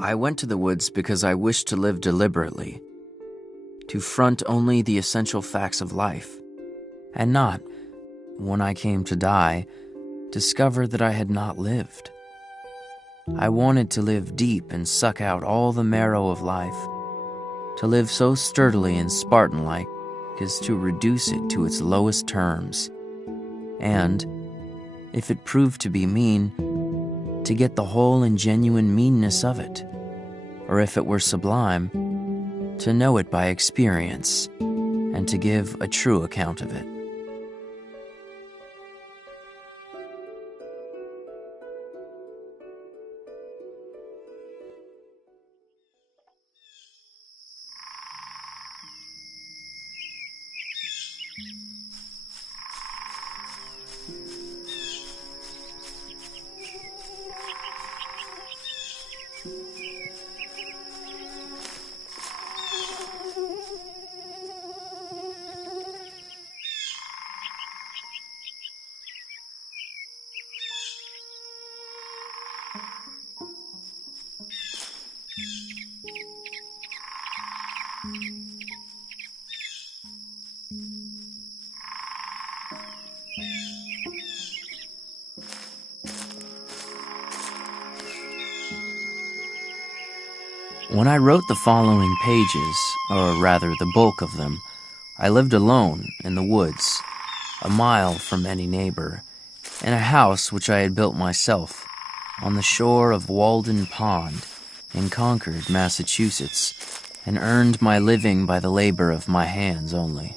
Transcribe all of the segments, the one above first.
I went to the woods because I wished to live deliberately, to front only the essential facts of life, and not, when I came to die, discover that I had not lived. I wanted to live deep and suck out all the marrow of life, to live so sturdily and Spartan-like as to reduce it to its lowest terms, and, if it proved to be mean, to get the whole and genuine meanness of it, or if it were sublime, to know it by experience, and to give a true account of it. When I wrote the following pages, or rather the bulk of them, I lived alone in the woods, a mile from any neighbor, in a house which I had built myself, on the shore of Walden Pond, in Concord, Massachusetts, and earned my living by the labor of my hands only.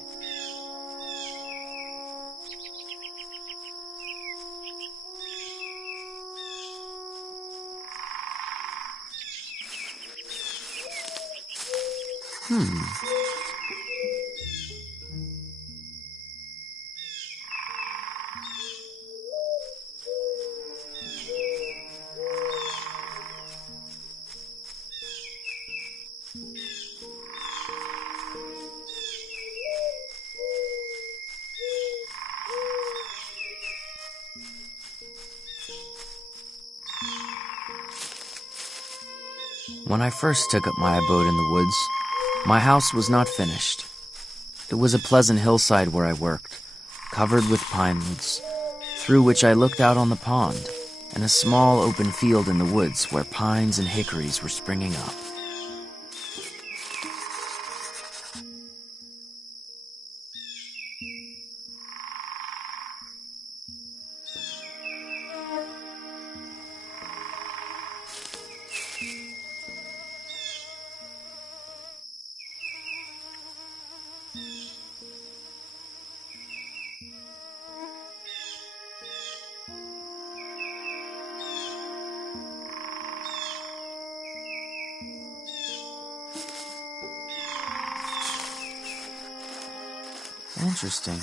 When I first took up my abode in the woods, my house was not finished. It was a pleasant hillside where I worked, covered with pine woods, through which I looked out on the pond, and a small open field in the woods where pines and hickories were springing up. Interesting.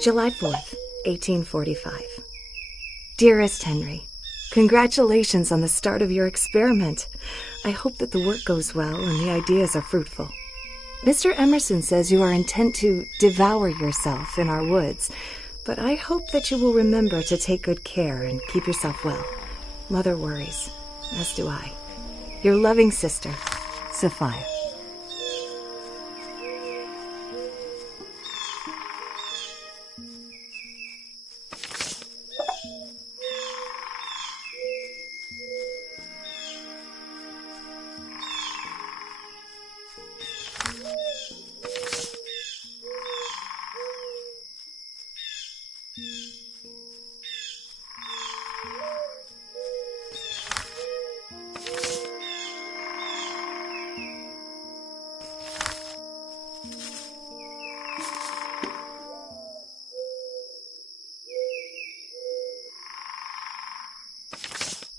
July 4th, 1845. Dearest Henry, congratulations on the start of your experiment. I hope that the work goes well and the ideas are fruitful. Mr. Emerson says you are intent to devour yourself in our woods, but I hope that you will remember to take good care and keep yourself well. Mother worries, as do I. Your loving sister, Sophia.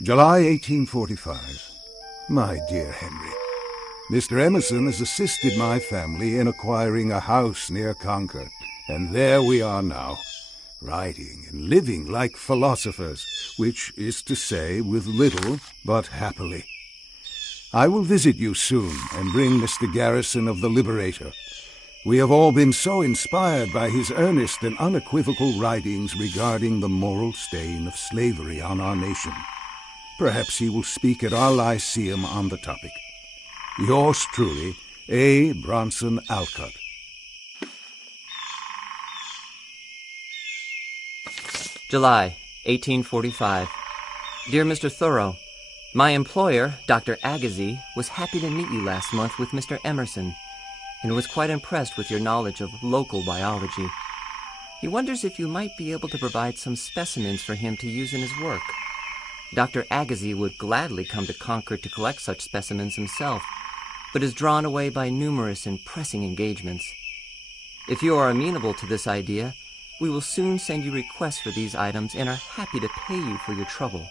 July 1845. My dear Henry, Mr. Emerson has assisted my family in acquiring a house near Concord, and there we are now, writing and living like philosophers, which is to say, with little but happily. I will visit you soon and bring Mr. Garrison of the Liberator. We have all been so inspired by his earnest and unequivocal writings regarding the moral stain of slavery on our nation. Perhaps he will speak at our Lyceum on the topic. Yours truly, A. Bronson Alcott. July, 1845. Dear Mr. Thoreau, my employer, Dr. Agassiz, was happy to meet you last month with Mr. Emerson, and was quite impressed with your knowledge of local biology. He wonders if you might be able to provide some specimens for him to use in his work. Dr. Agassiz would gladly come to Concord to collect such specimens himself, but is drawn away by numerous and pressing engagements. If you are amenable to this idea, we will soon send you requests for these items and are happy to pay you for your trouble.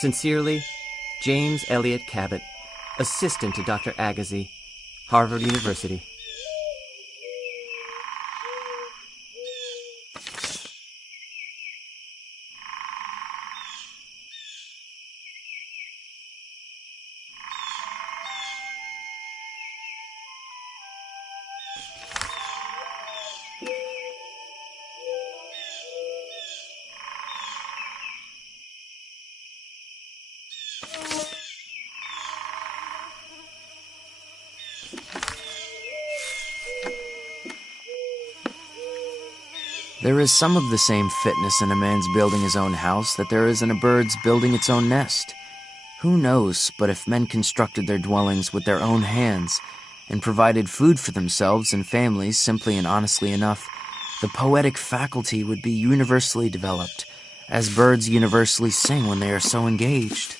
Sincerely, James Elliott Cabot, Assistant to Dr. Agassiz, Harvard University. There is some of the same fitness in a man's building his own house that there is in a bird's building its own nest. Who knows but if men constructed their dwellings with their own hands and provided food for themselves and families simply and honestly enough, the poetic faculty would be universally developed, as birds universally sing when they are so engaged.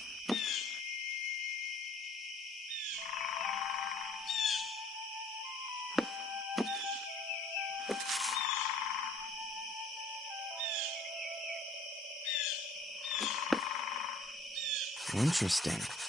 Interesting.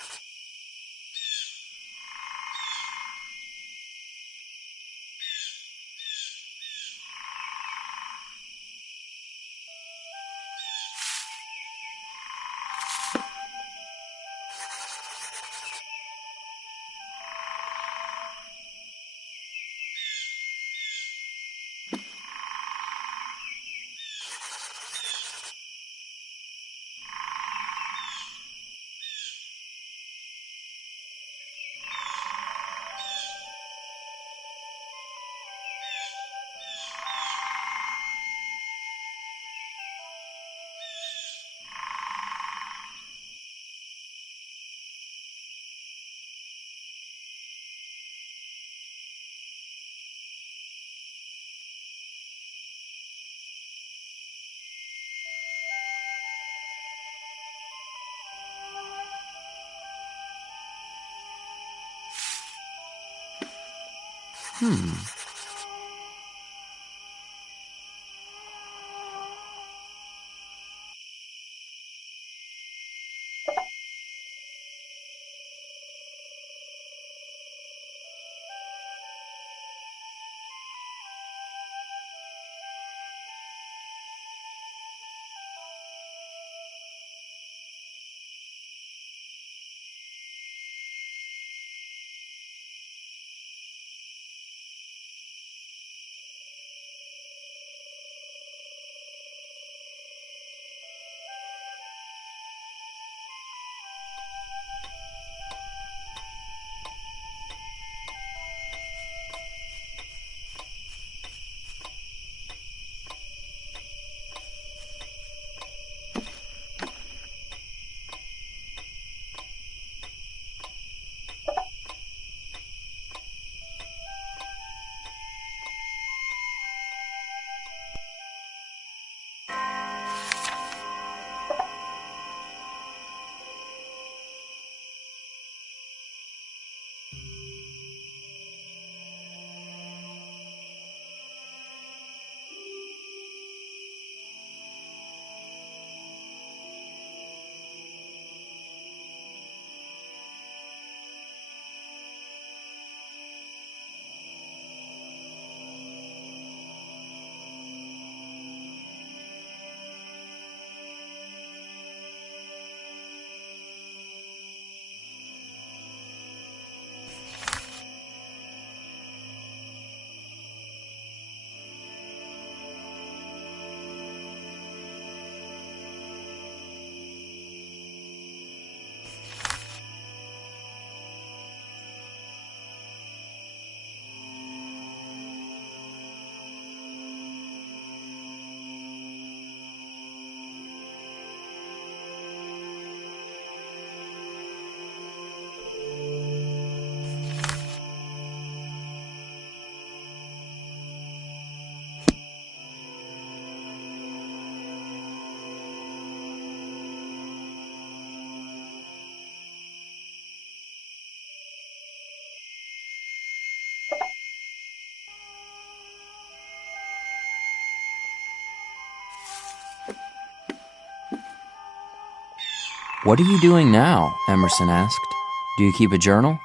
What are you doing now? Emerson asked. Do you keep a journal?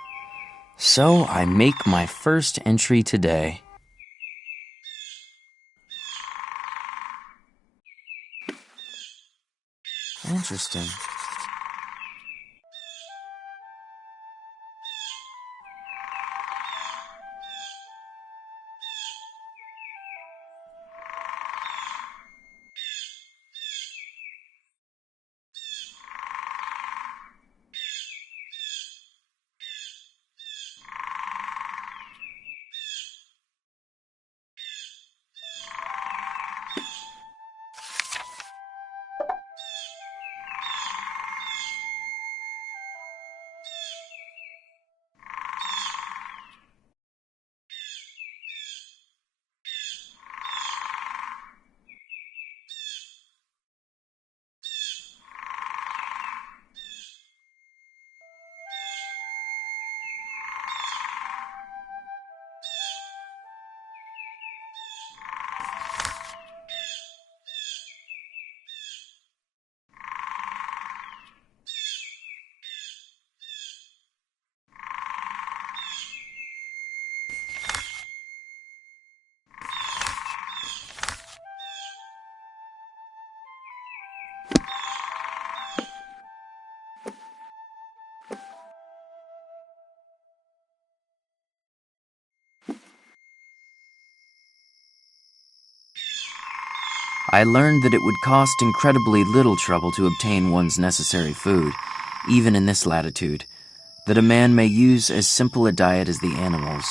So I make my first entry today. Interesting. I learned that it would cost incredibly little trouble to obtain one's necessary food, even in this latitude, that a man may use as simple a diet as the animals,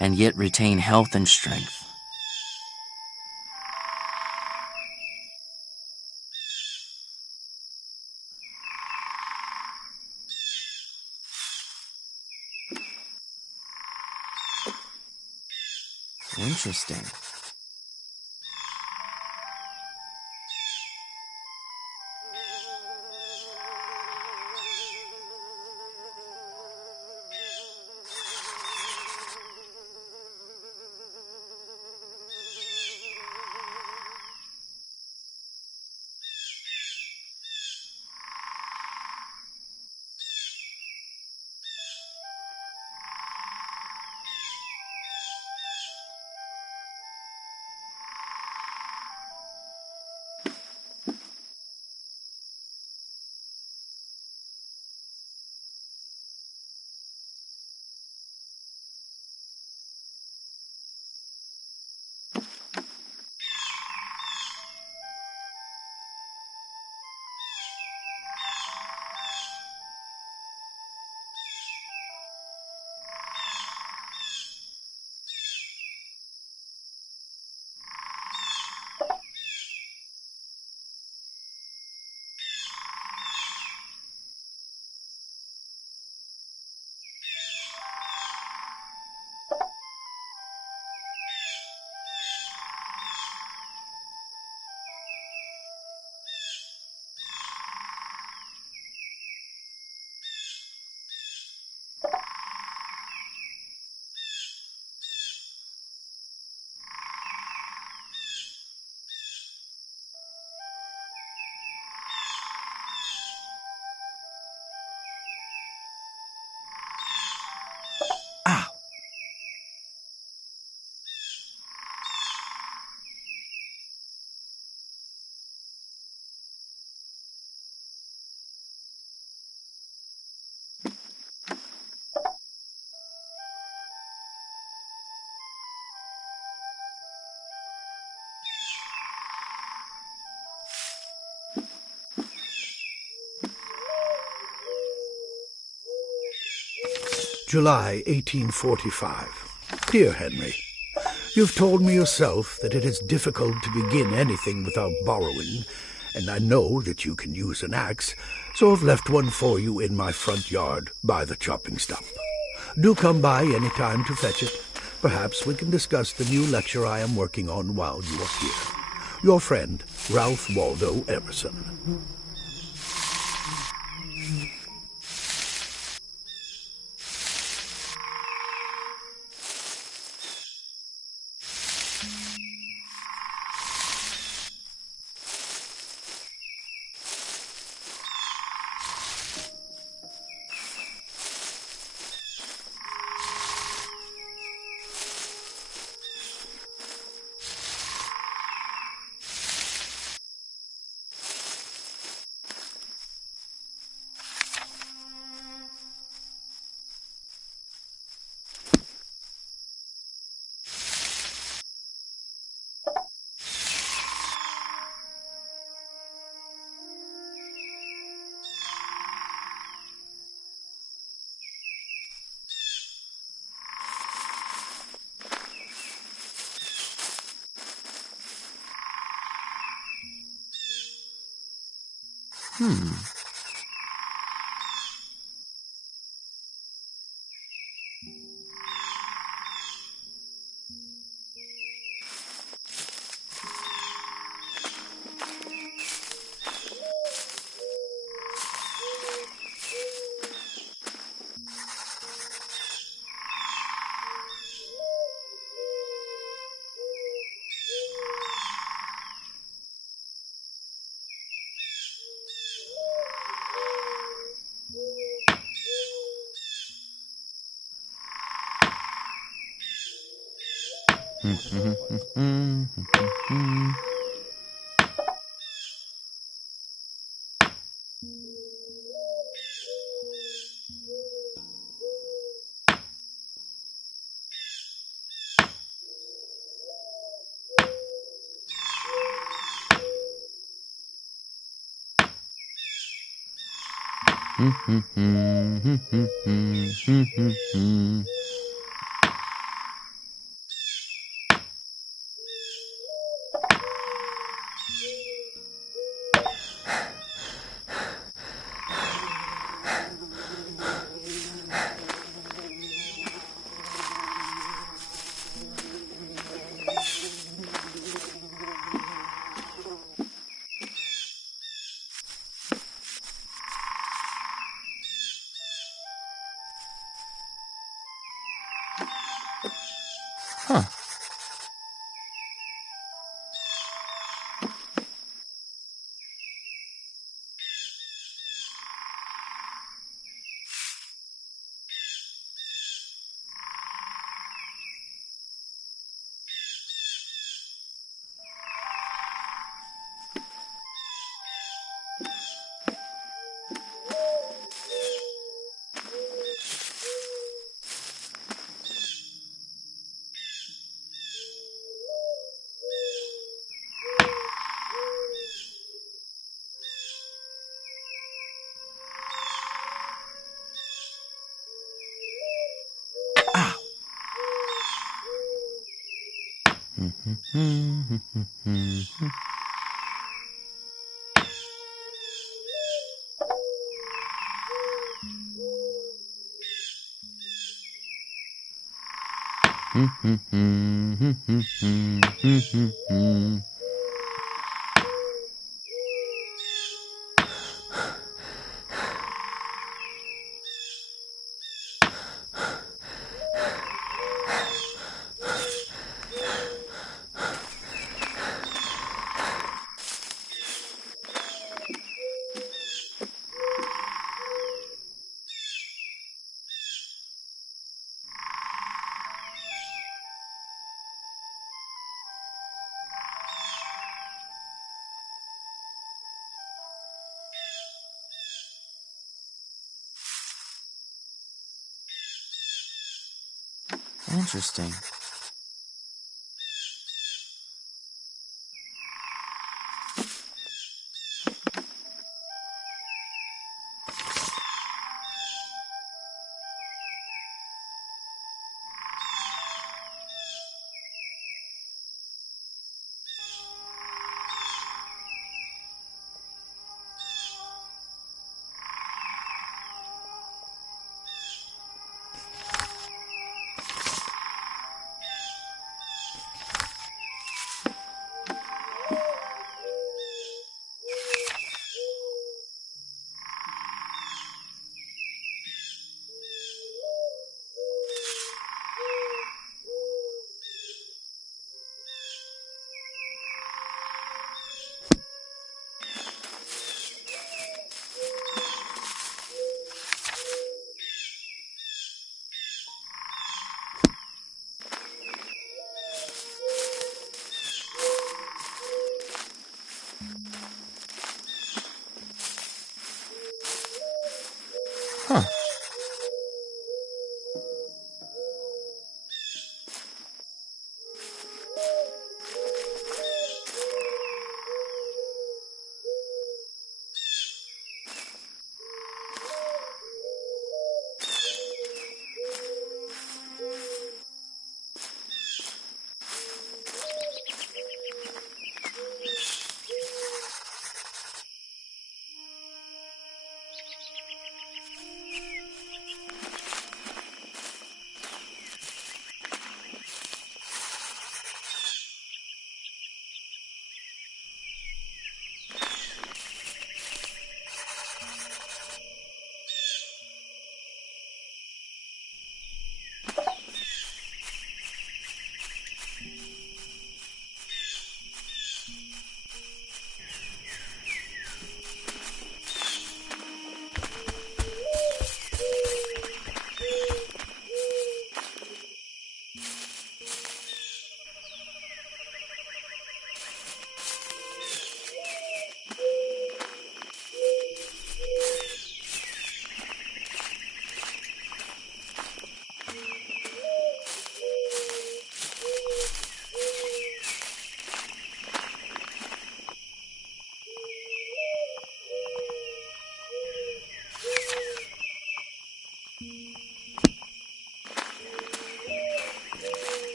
and yet retain health and strength. Interesting. July 1845. Dear Henry, you've told me yourself that it is difficult to begin anything without borrowing, and I know that you can use an axe, so I've left one for you in my front yard by the chopping stump. Do come by any time to fetch it. Perhaps we can discuss the new lecture I am working on while you are here. Your friend, Ralph Waldo Emerson. Huh. Interesting. Huh.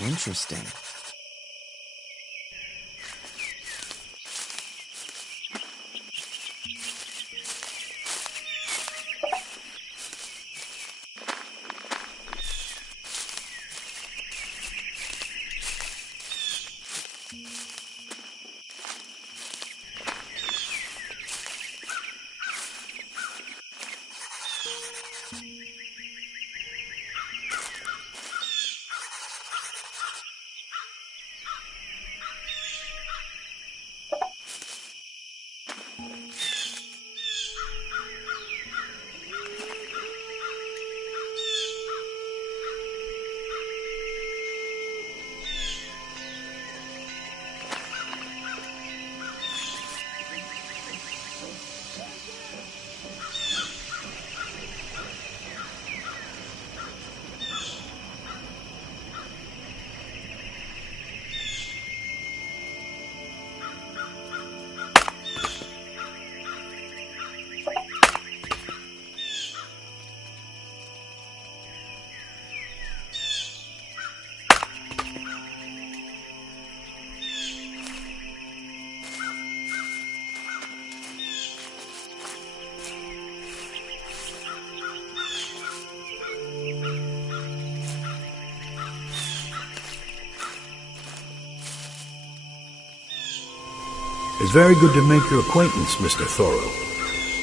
Interesting. It's very good to make your acquaintance, Mr. Thoreau.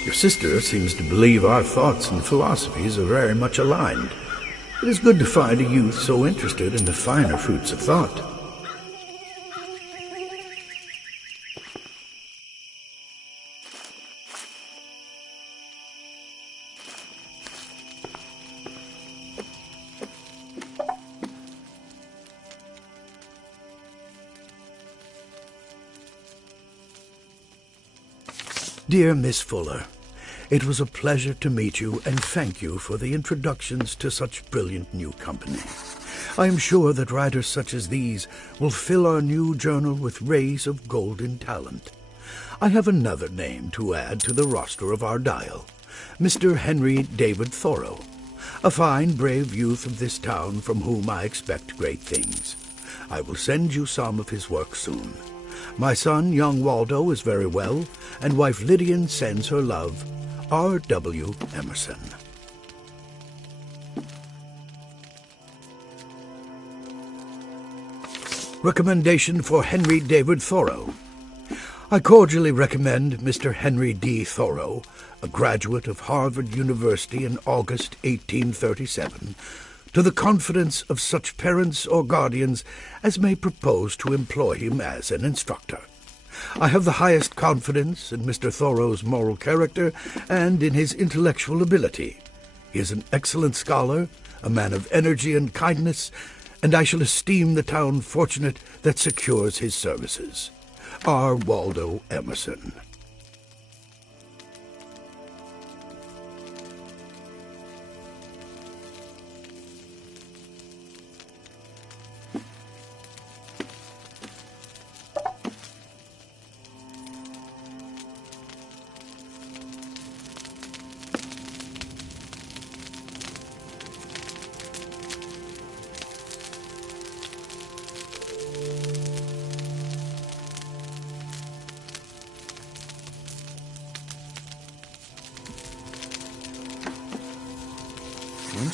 Your sister seems to believe our thoughts and philosophies are very much aligned. It is good to find a youth so interested in the finer fruits of thought. Dear Miss Fuller, it was a pleasure to meet you, and thank you for the introductions to such brilliant new company. I am sure that writers such as these will fill our new journal with rays of golden talent. I have another name to add to the roster of our dial, Mr. Henry David Thoreau, a fine, brave youth of this town from whom I expect great things. I will send you some of his work soon. My son, young Waldo, is very well, and wife Lydian sends her love. R.W. Emerson. Recommendation for Henry David Thoreau. I cordially recommend Mr. Henry D. Thoreau, a graduate of Harvard University in August 1837, to the confidence of such parents or guardians as may propose to employ him as an instructor. I have the highest confidence in Mr. Thoreau's moral character and in his intellectual ability. He is an excellent scholar, a man of energy and kindness, and I shall esteem the town fortunate that secures his services. R. Waldo Emerson.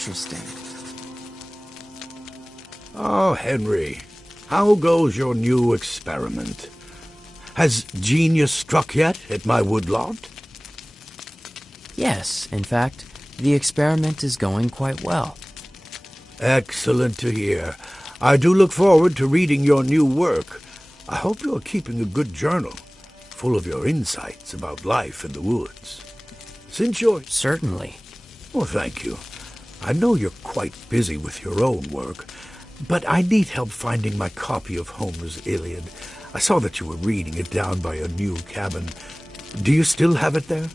Interesting. Oh, Henry, how goes your new experiment? Has genius struck yet at my woodlot? Yes, in fact, the experiment is going quite well. Excellent to hear. I do look forward to reading your new work. I hope you are keeping a good journal, full of your insights about life in the woods. Since you're... Certainly. Well, thank you. I know you're quite busy with your own work, but I need help finding my copy of Homer's Iliad. I saw that you were reading it down by your new cabin. Do you still have it there?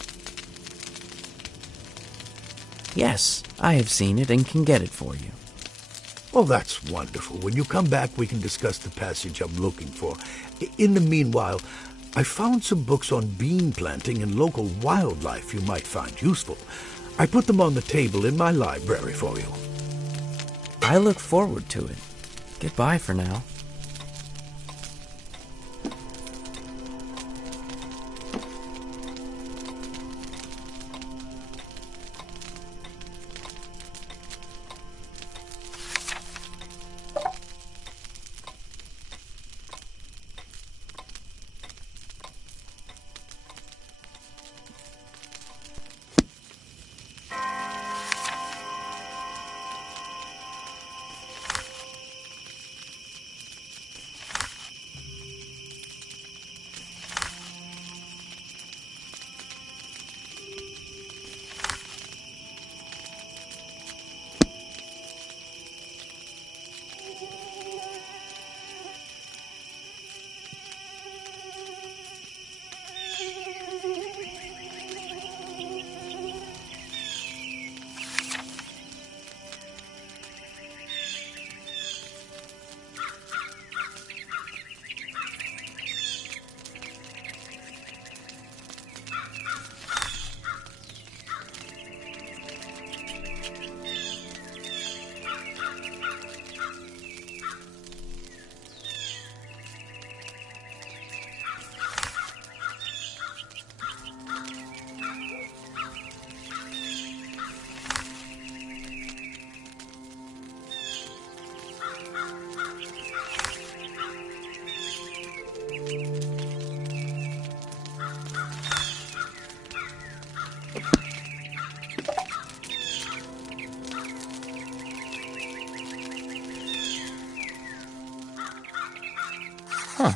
Yes, I have seen it and can get it for you. Oh, that's wonderful. When you come back, we can discuss the passage I'm looking for. In the meanwhile, I found some books on bean planting and local wildlife you might find useful. I put them on the table in my library for you. I look forward to it. Goodbye for now. Huh.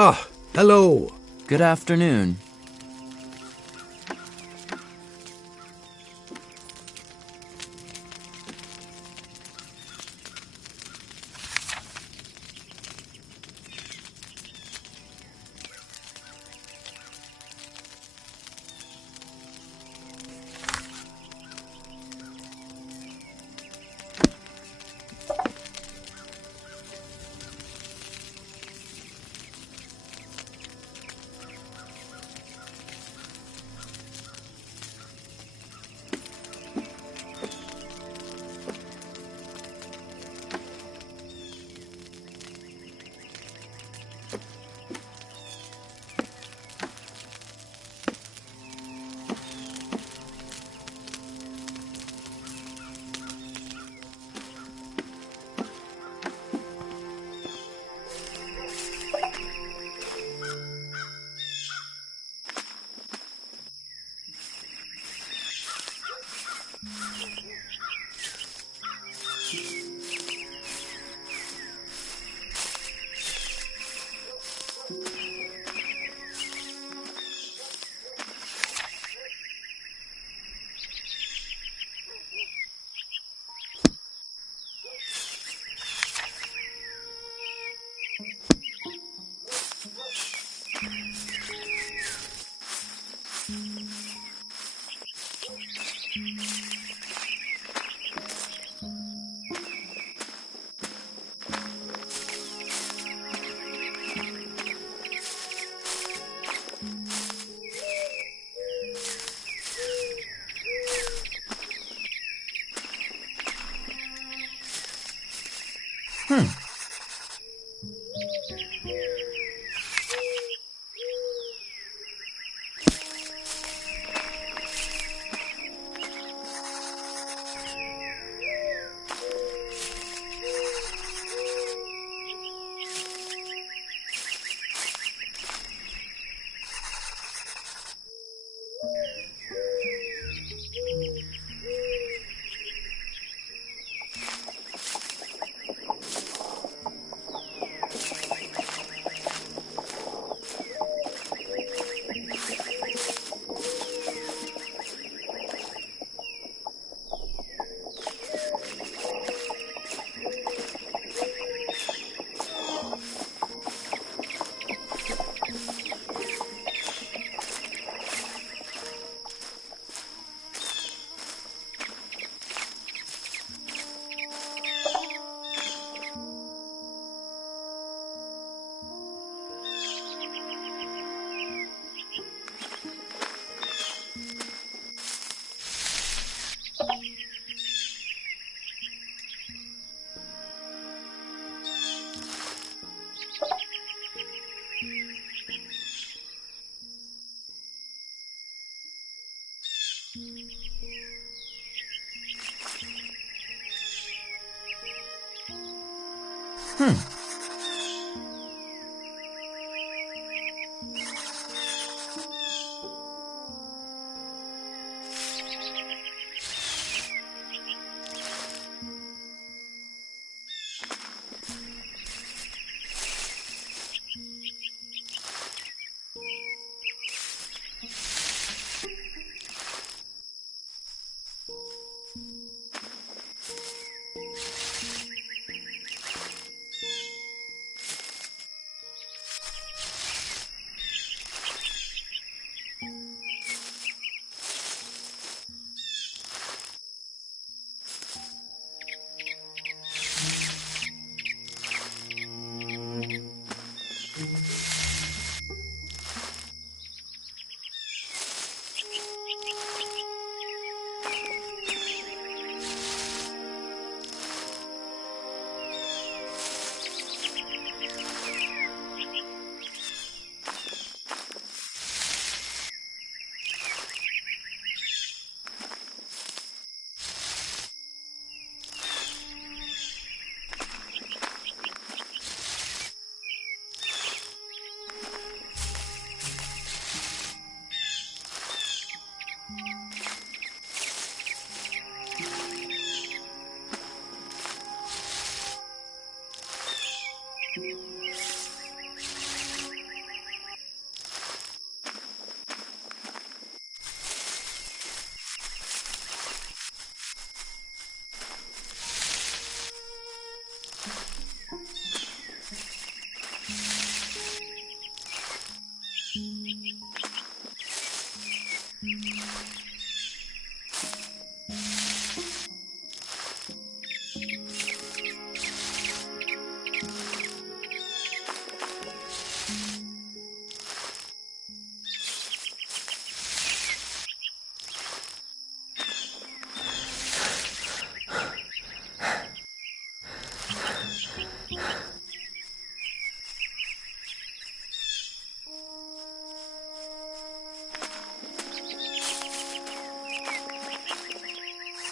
Ah, hello. Good afternoon.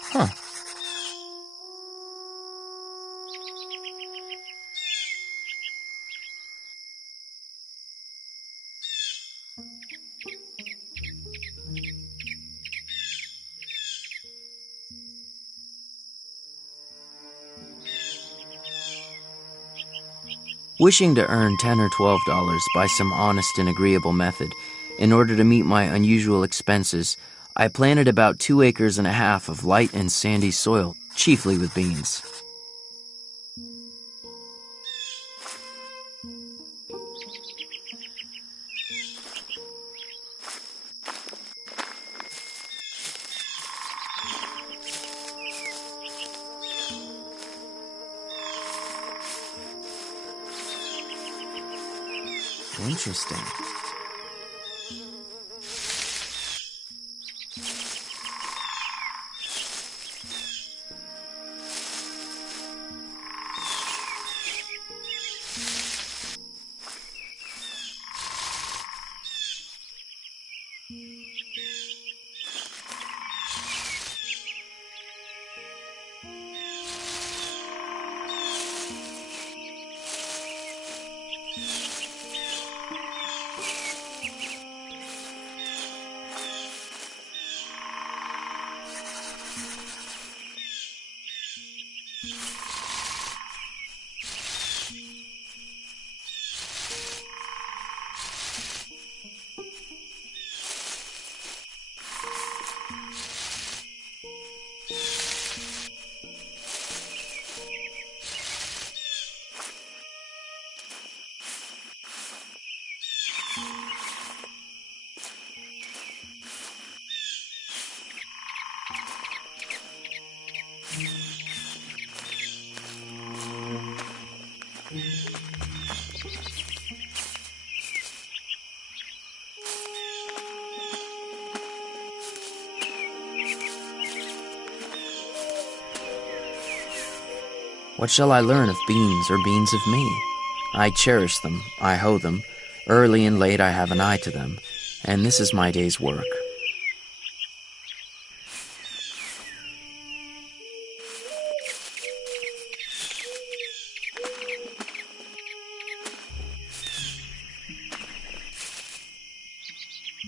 Huh. Wishing to earn $10 or $12 by some honest and agreeable method, in order to meet my unusual expenses, I planted about 2 acres and a half of light and sandy soil, chiefly with beans. Interesting. What shall I learn of beans or beans of me? I cherish them, I hoe them, early and late I have an eye to them, and this is my day's work.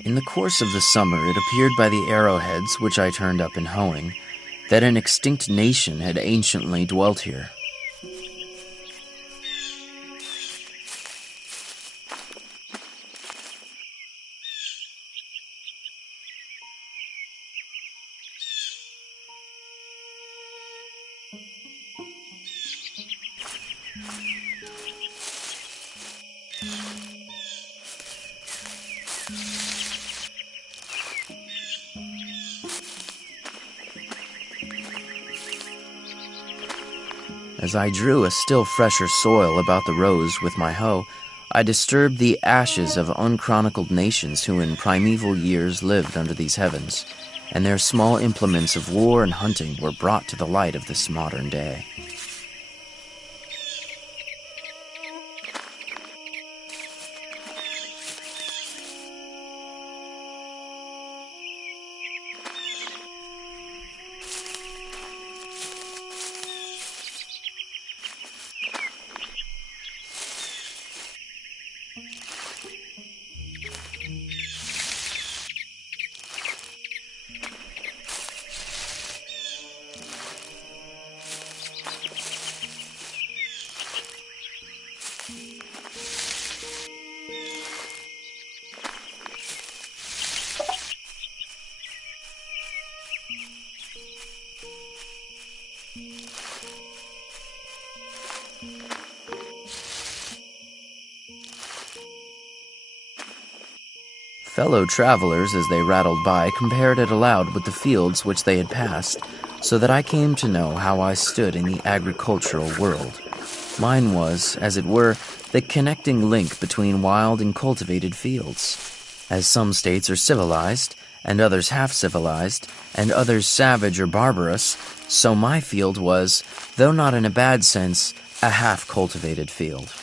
In the course of the summer, it appeared by the arrowheads, which I turned up in hoeing, that an extinct nation had anciently dwelt here. As I drew a still fresher soil about the rows with my hoe, I disturbed the ashes of unchronicled nations who in primeval years lived under these heavens, and their small implements of war and hunting were brought to the light of this modern day. Fellow travelers, as they rattled by, compared it aloud with the fields which they had passed, so that I came to know how I stood in the agricultural world. Mine was, as it were, the connecting link between wild and cultivated fields. As some states are civilized, and others half-civilized, and others savage or barbarous, so my field was, though not in a bad sense, a half-cultivated field.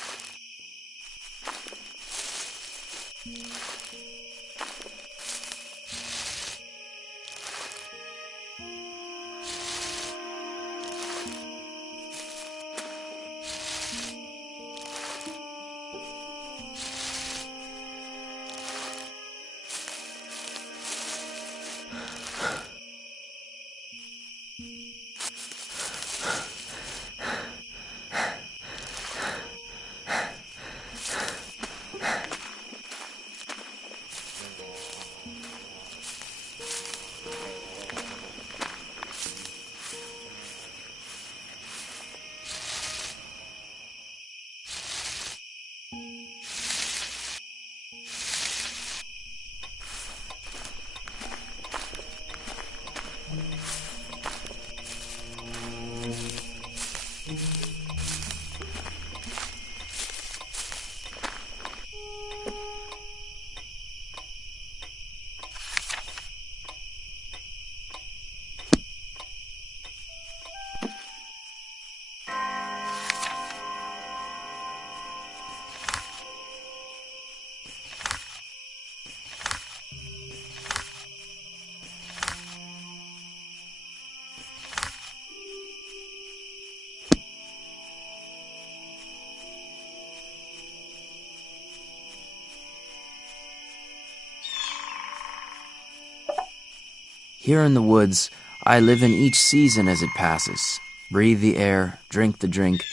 Here in the woods, I live in each season as it passes, breathe the air, drink the drink,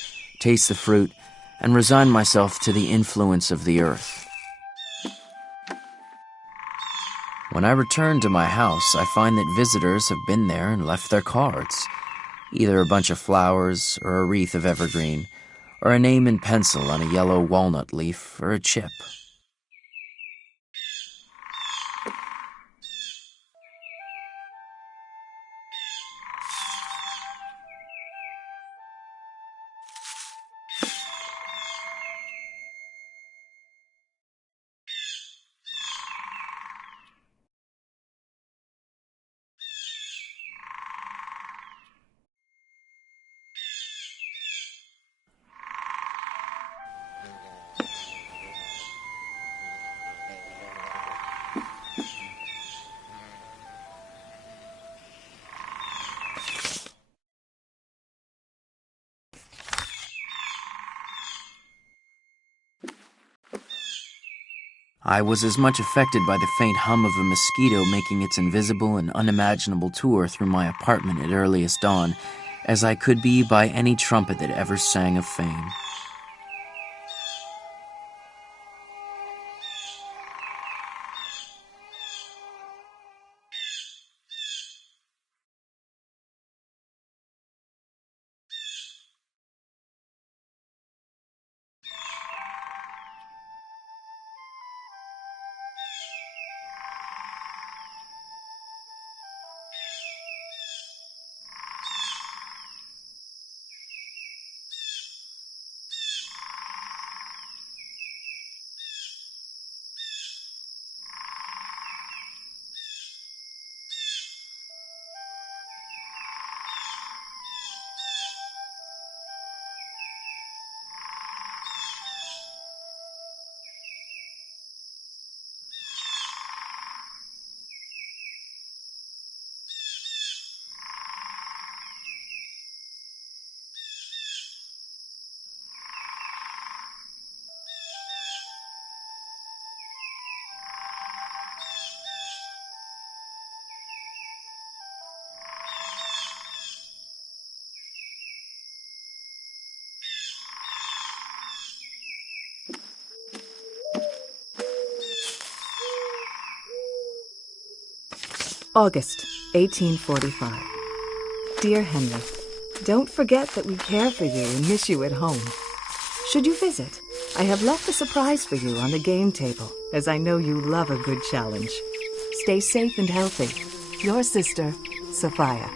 taste the fruit, and resign myself to the influence of the earth. When I return to my house, I find that visitors have been there and left their cards, either a bunch of flowers or a wreath of evergreen, or a name in pencil on a yellow walnut leaf or a chip. I was as much affected by the faint hum of a mosquito making its invisible and unimaginable tour through my apartment at earliest dawn as I could be by any trumpet that ever sang of fame. August, 1845. Dear Henry, don't forget that we care for you and miss you at home. Should you visit, I have left a surprise for you on the game table. as I know you love a good challenge. Stay safe and healthy. Your sister, Sophia.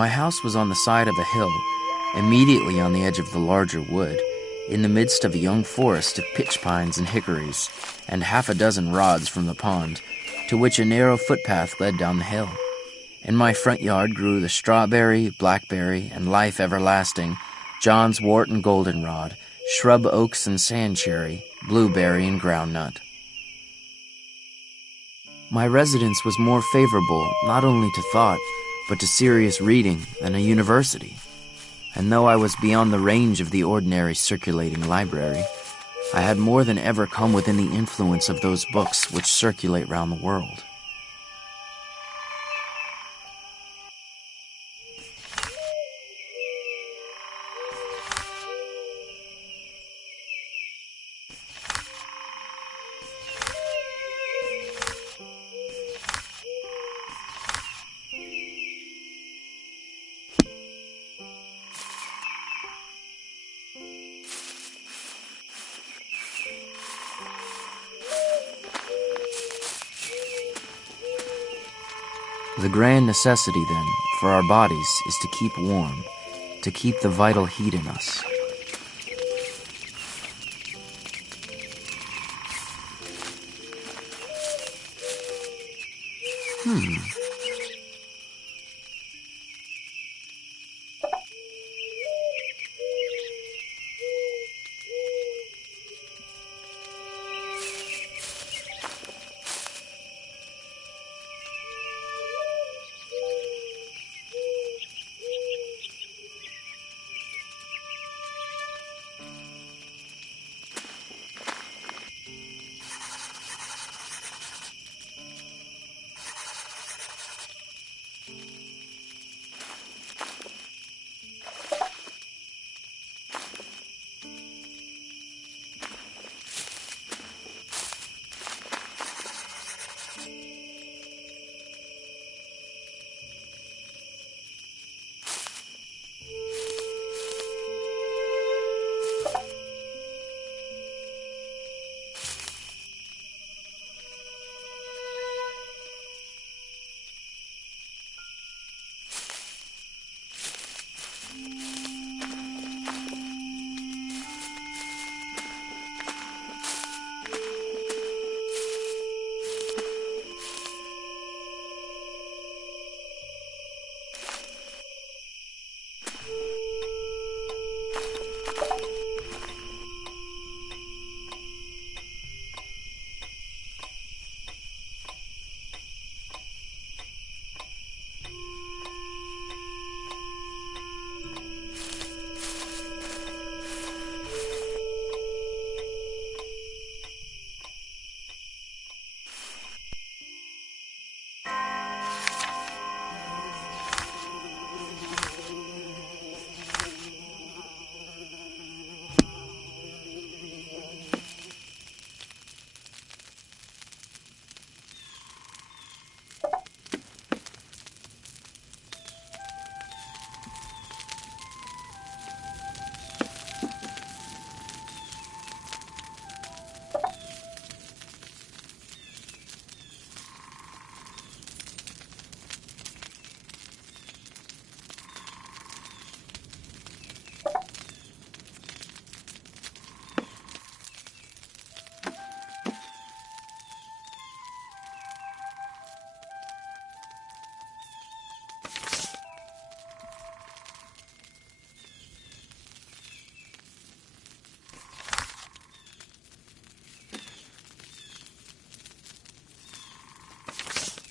My house was on the side of a hill, immediately on the edge of the larger wood, in the midst of a young forest of pitch pines and hickories, and half a dozen rods from the pond, to which a narrow footpath led down the hill. In my front yard grew the strawberry, blackberry, and life everlasting, John's wort and goldenrod, shrub oaks and sand cherry, blueberry and groundnut. My residence was more favorable not only to thought, but to serious reading than a university. And though I was beyond the range of the ordinary circulating library, I had more than ever come within the influence of those books which circulate round the world. The grand necessity, then, for our bodies is to keep warm, to keep the vital heat in us.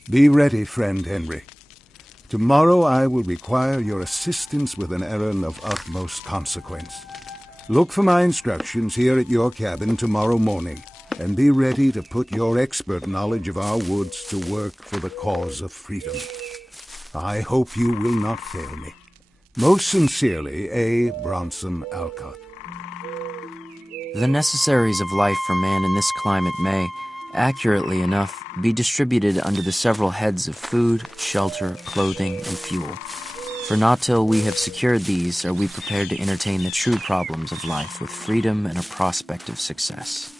Be ready, friend Henry. Tomorrow I will require your assistance with an errand of utmost consequence. Look for my instructions here at your cabin tomorrow morning, and be ready to put your expert knowledge of our woods to work for the cause of freedom. I hope you will not fail me. Most sincerely, A. Bronson Alcott. The necessaries of life for man in this climate may, accurately enough, be distributed under the several heads of food, shelter, clothing, and fuel. For not till we have secured these are we prepared to entertain the true problems of life with freedom and a prospect of success.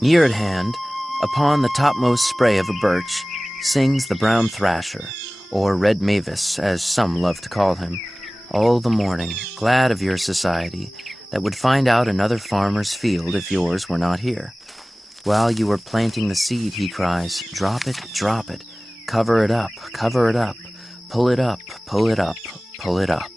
Near at hand, upon the topmost spray of a birch, sings the brown thrasher, or red mavis, as some love to call him, all the morning, glad of your society, that would find out another farmer's field if yours were not here. While you are planting the seed, he cries, drop it, cover it up, pull it up, pull it up, pull it up.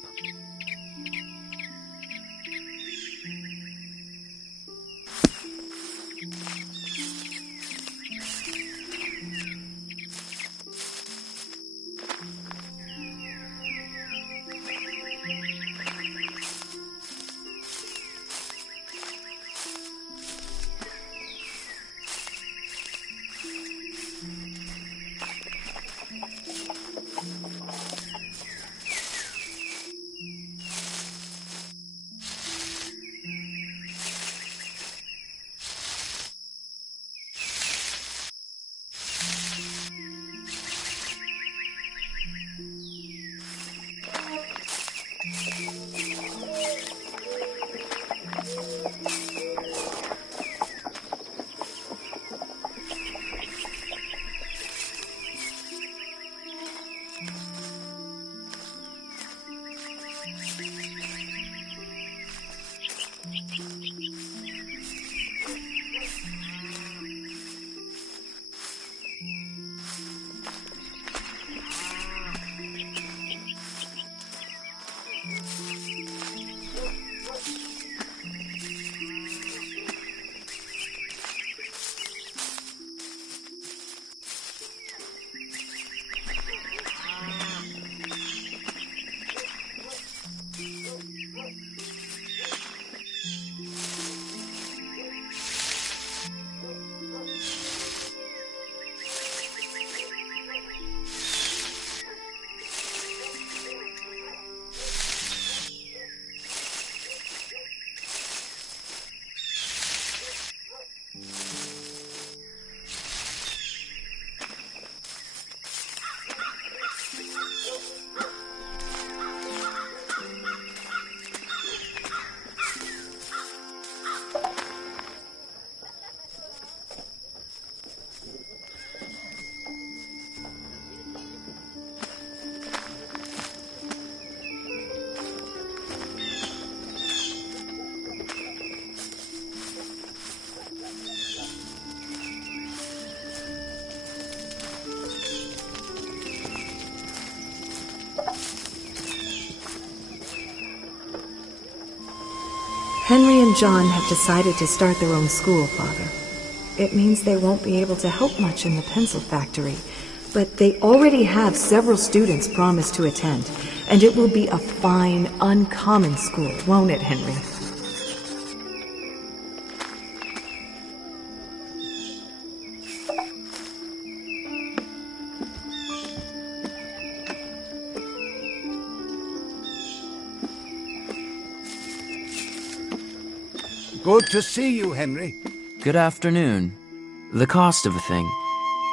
Henry and John have decided to start their own school, Father. It means they won't be able to help much in the pencil factory, but they already have several students promised to attend, and it will be a fine, uncommon school, won't it, Henry? Good to see you, Henry. Good afternoon. The cost of a thing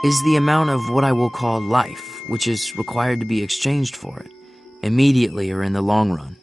is the amount of what I will call life, which is required to be exchanged for it, immediately or in the long run.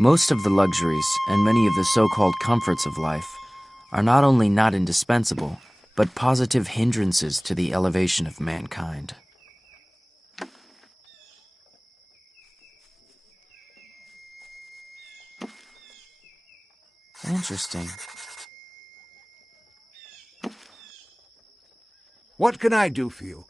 Most of the luxuries and many of the so-called comforts of life are not only not indispensable, but positive hindrances to the elevation of mankind. Interesting. What can I do for you?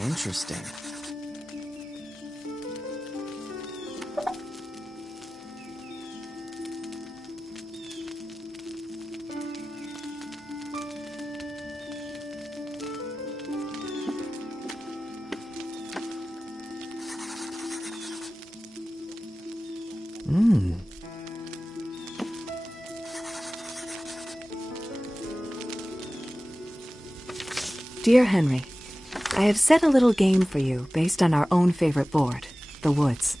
Interesting. Dear Henry, I have set a little game for you based on our own favorite board, the woods.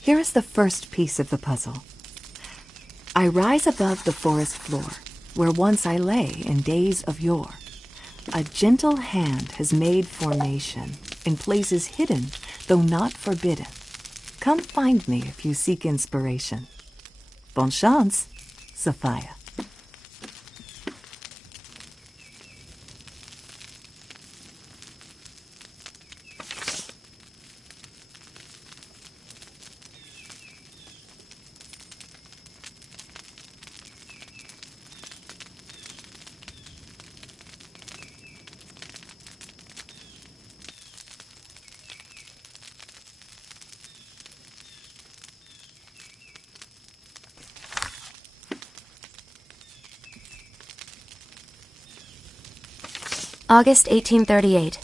Here is the first piece of the puzzle. I rise above the forest floor, where once I lay in days of yore. A gentle hand has made formation in places hidden, though not forbidden. Come find me if you seek inspiration. Bonne chance, Sophia. August 1838.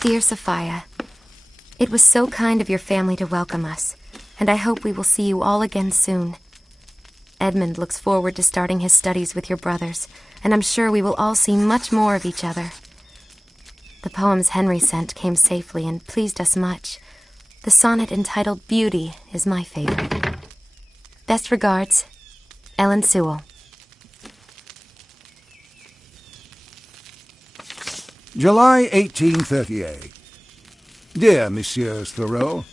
Dear Sophia, it was so kind of your family to welcome us, and I hope we will see you all again soon. Edmund looks forward to starting his studies with your brothers, and I'm sure we will all see much more of each other. The poems Henry sent came safely and pleased us much. The sonnet entitled Beauty is my favorite. Best regards, Ellen Sewell. July 1838. Dear Messieurs Thoreau,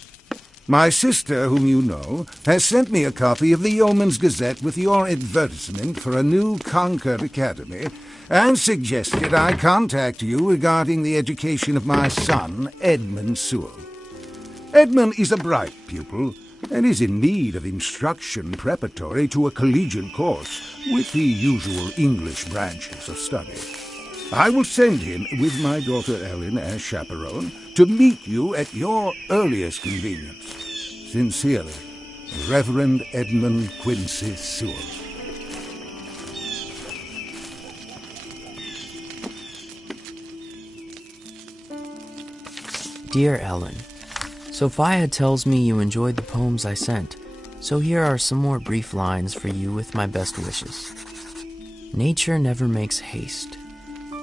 my sister, whom you know, has sent me a copy of the Yeoman's Gazette with your advertisement for a new Concord Academy, and suggested I contact you regarding the education of my son, Edmund Sewell. Edmund is a bright pupil, and is in need of instruction preparatory to a collegiate course with the usual English branches of study. I will send him, with my daughter Ellen as chaperone, to meet you at your earliest convenience. Sincerely, Reverend Edmund Quincy Sewell. Dear Ellen, Sophia tells me you enjoyed the poems I sent, so here are some more brief lines for you with my best wishes. Nature never makes haste.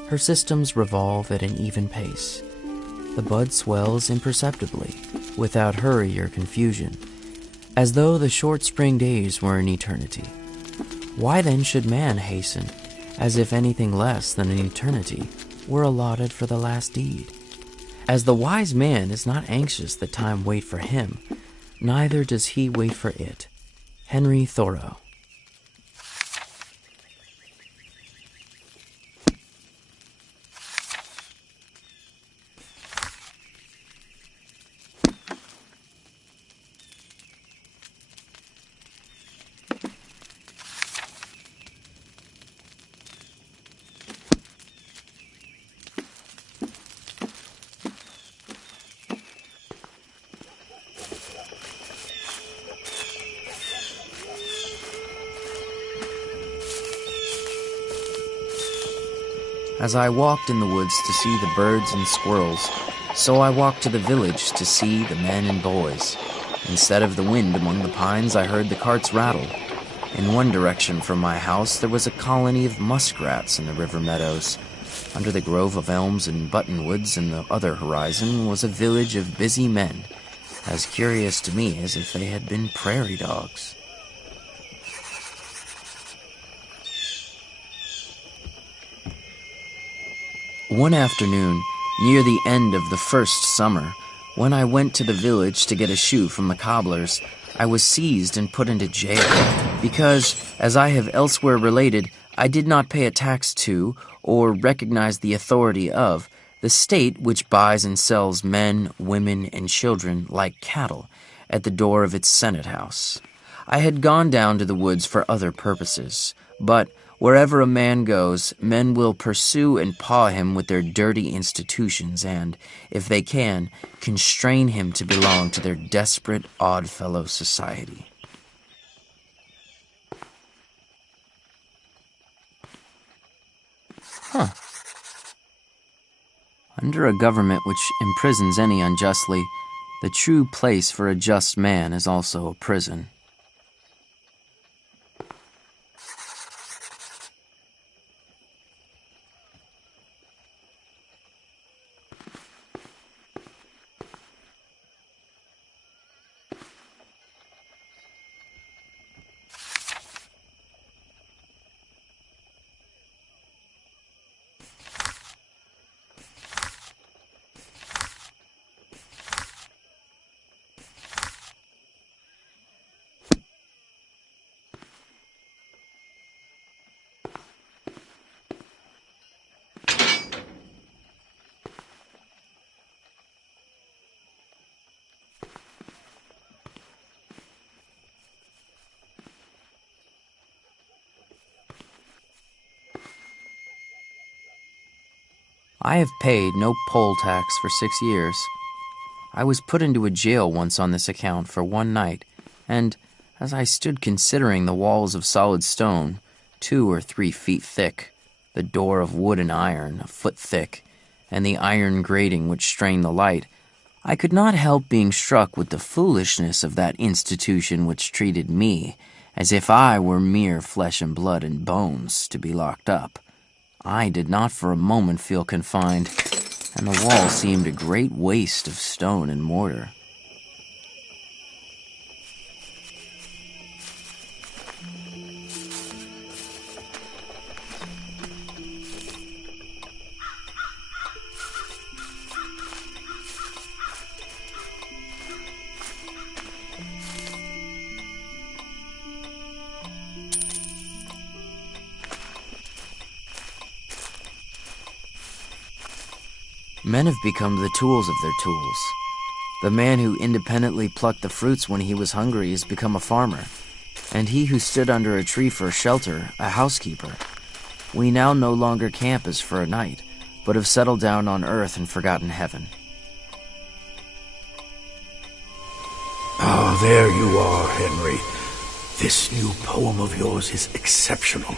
Her systems revolve at an even pace. The bud swells imperceptibly, without hurry or confusion, as though the short spring days were an eternity. Why then should man hasten, as if anything less than an eternity were allotted for the last deed? As the wise man is not anxious that time wait for him, neither does he wait for it. Henry Thoreau. As I walked in the woods to see the birds and squirrels, so I walked to the village to see the men and boys. Instead of the wind among the pines, I heard the carts rattle. In one direction from my house, there was a colony of muskrats in the river meadows. Under the grove of elms and buttonwoods in the other horizon was a village of busy men, as curious to me as if they had been prairie dogs. One afternoon, near the end of the first summer, when I went to the village to get a shoe from the cobbler's, I was seized and put into jail because, as I have elsewhere related, I did not pay a tax to, or recognize the authority of, the state which buys and sells men, women, and children like cattle at the door of its Senate house. I had gone down to the woods for other purposes, but wherever a man goes, men will pursue and paw him with their dirty institutions and, if they can, constrain him to belong to their desperate oddfellow society. Under a government which imprisons any unjustly, the true place for a just man is also a prison. I have paid no poll tax for 6 years. I was put into a jail once on this account for one night, and as I stood considering the walls of solid stone, 2 or 3 feet thick, the door of wood and iron, a foot thick, and the iron grating which strained the light, I could not help being struck with the foolishness of that institution which treated me as if I were mere flesh and blood and bones to be locked up. I did not for a moment feel confined, and the wall seemed a great waste of stone and mortar. Men have become the tools of their tools. The man who independently plucked the fruits when he was hungry has become a farmer, and he who stood under a tree for shelter, a housekeeper. We now no longer camp as for a night, but have settled down on earth and forgotten heaven. Ah, there you are, Henry. This new poem of yours is exceptional.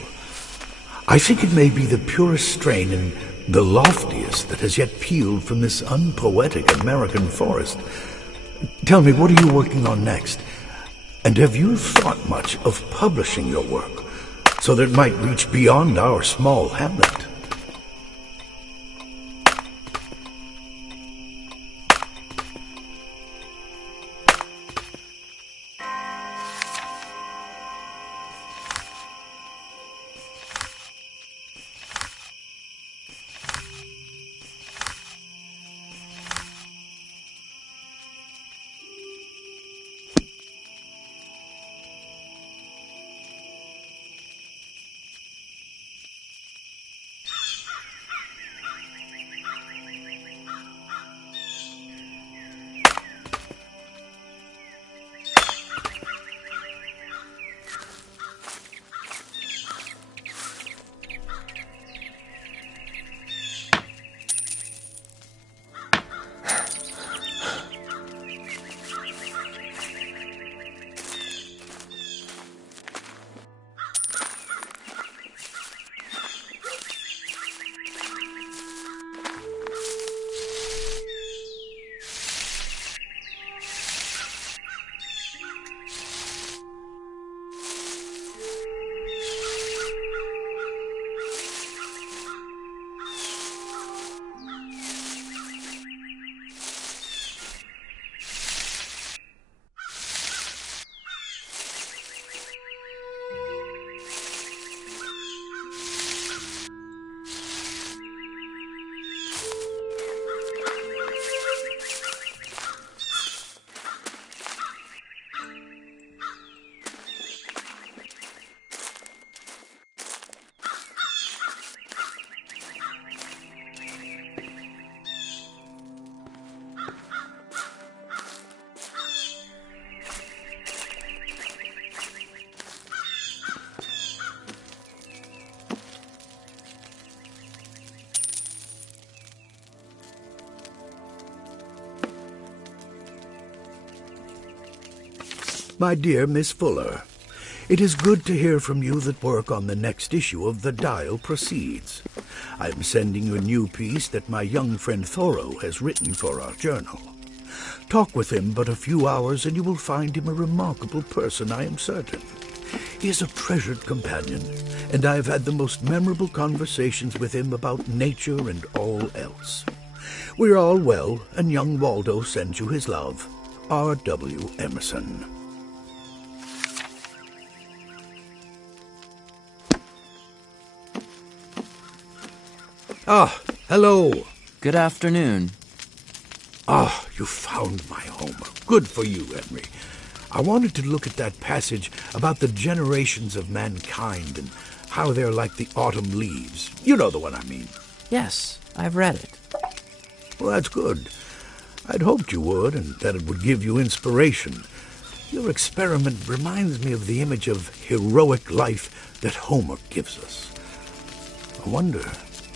I think it may be the purest strain and the loftiest that has yet peeled from this unpoetic American forest. Tell me, what are you working on next? And have you thought much of publishing your work, so that it might reach beyond our small hamlet? My dear Miss Fuller, it is good to hear from you that work on the next issue of The Dial proceeds. I am sending you a new piece that my young friend Thoreau has written for our journal. Talk with him but a few hours and you will find him a remarkable person, I am certain. He is a treasured companion, and I have had the most memorable conversations with him about nature and all else. We are all well, and young Waldo sends you his love. R. W. Emerson. Ah, hello. Good afternoon. Ah, you found my home. Good for you, Henry. I wanted to look at that passage about the generations of mankind and how they're like the autumn leaves. You know the one I mean. Yes, I've read it. Well, that's good. I'd hoped you would, and that it would give you inspiration. Your experiment reminds me of the image of heroic life that Homer gives us. I wonder,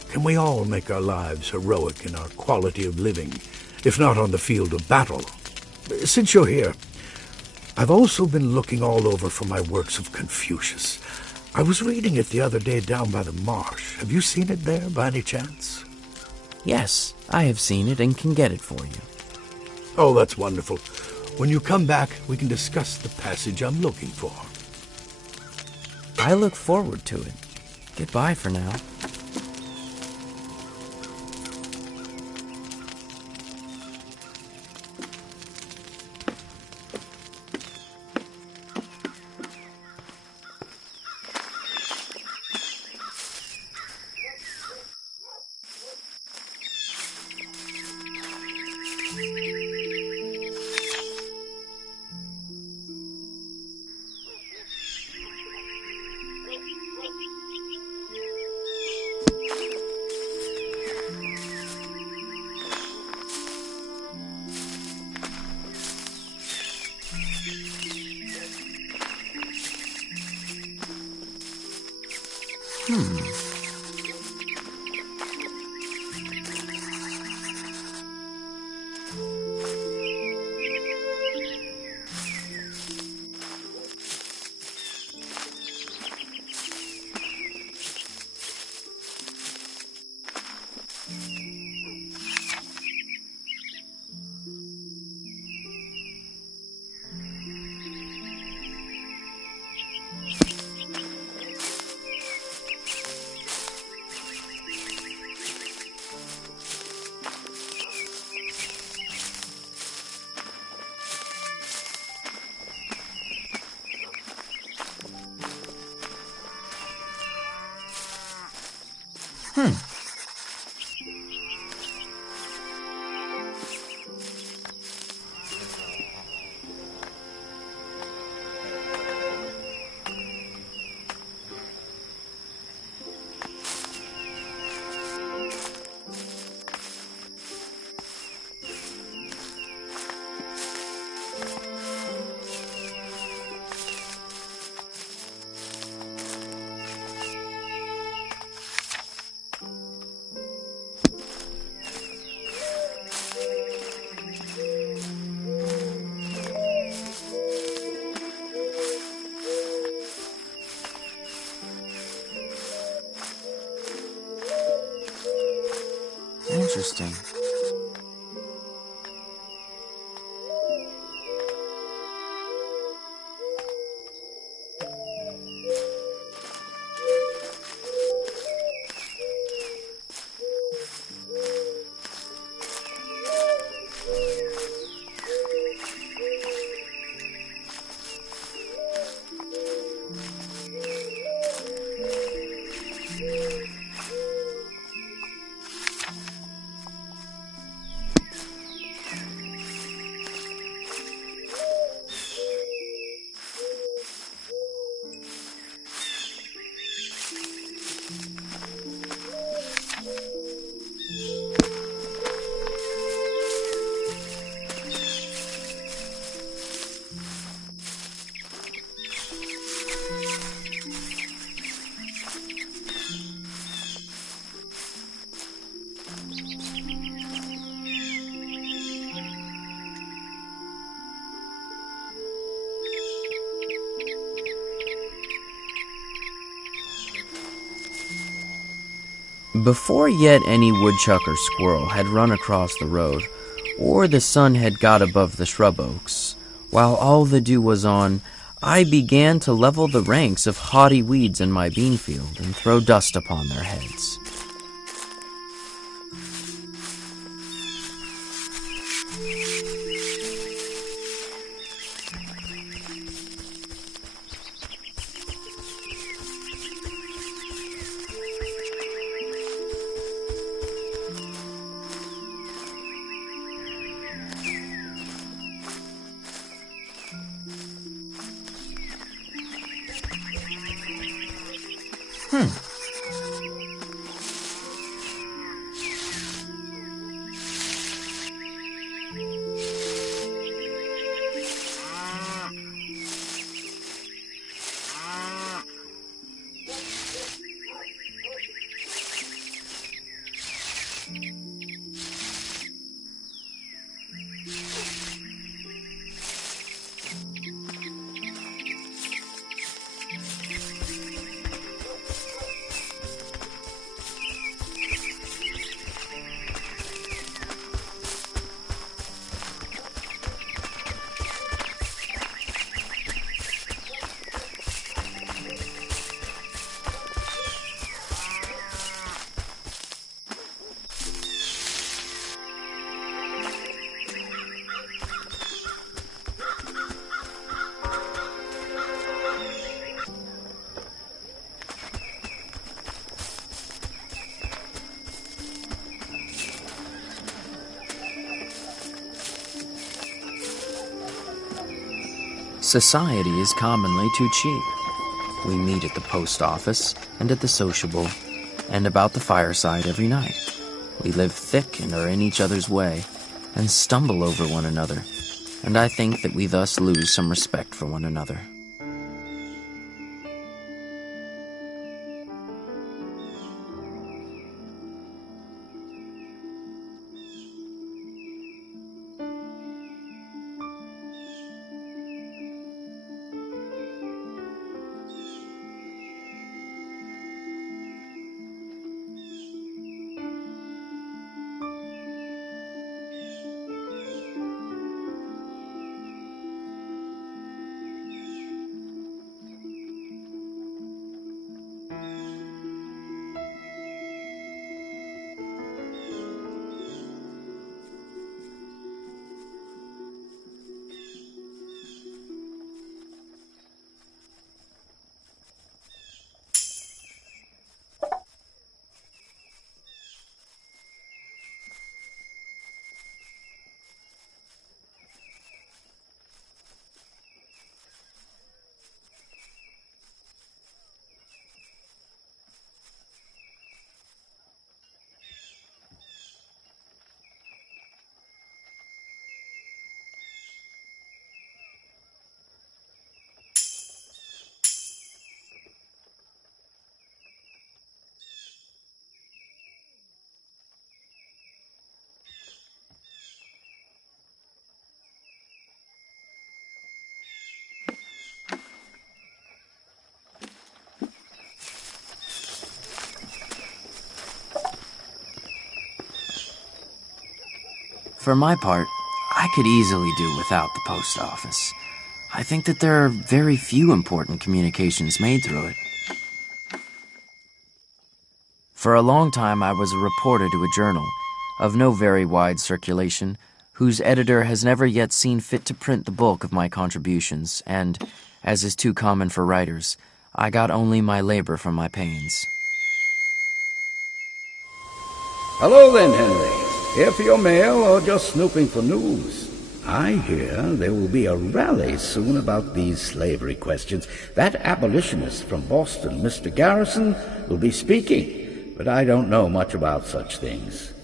can we all make our lives heroic in our quality of living, if not on the field of battle? Since you're here, I've also been looking all over for my works of Confucius. I was reading it the other day down by the marsh. Have you seen it there, by any chance? Yes, I have seen it and can get it for you. Oh, that's wonderful. When you come back, we can discuss the passage I'm looking for. I look forward to it. Goodbye for now. Interesting. Before yet any woodchuck or squirrel had run across the road, or the sun had got above the shrub oaks, while all the dew was on, I began to level the ranks of haughty weeds in my bean field and throw dust upon their heads. Society is commonly too cheap. We meet at the post office and at the sociable and about the fireside every night. We live thick and are in each other's way and stumble over one another, and I think that we thus lose some respect for one another. For my part, I could easily do without the post office. I think that there are very few important communications made through it. For a long time, I was a reporter to a journal, of no very wide circulation, whose editor has never yet seen fit to print the bulk of my contributions, and, as is too common for writers, I got only my labor for my pains. Hello then, Henry. Here for your mail or just snooping for news? I hear there will be a rally soon about these slavery questions. That abolitionist from Boston, Mr. Garrison, will be speaking, but I don't know much about such things.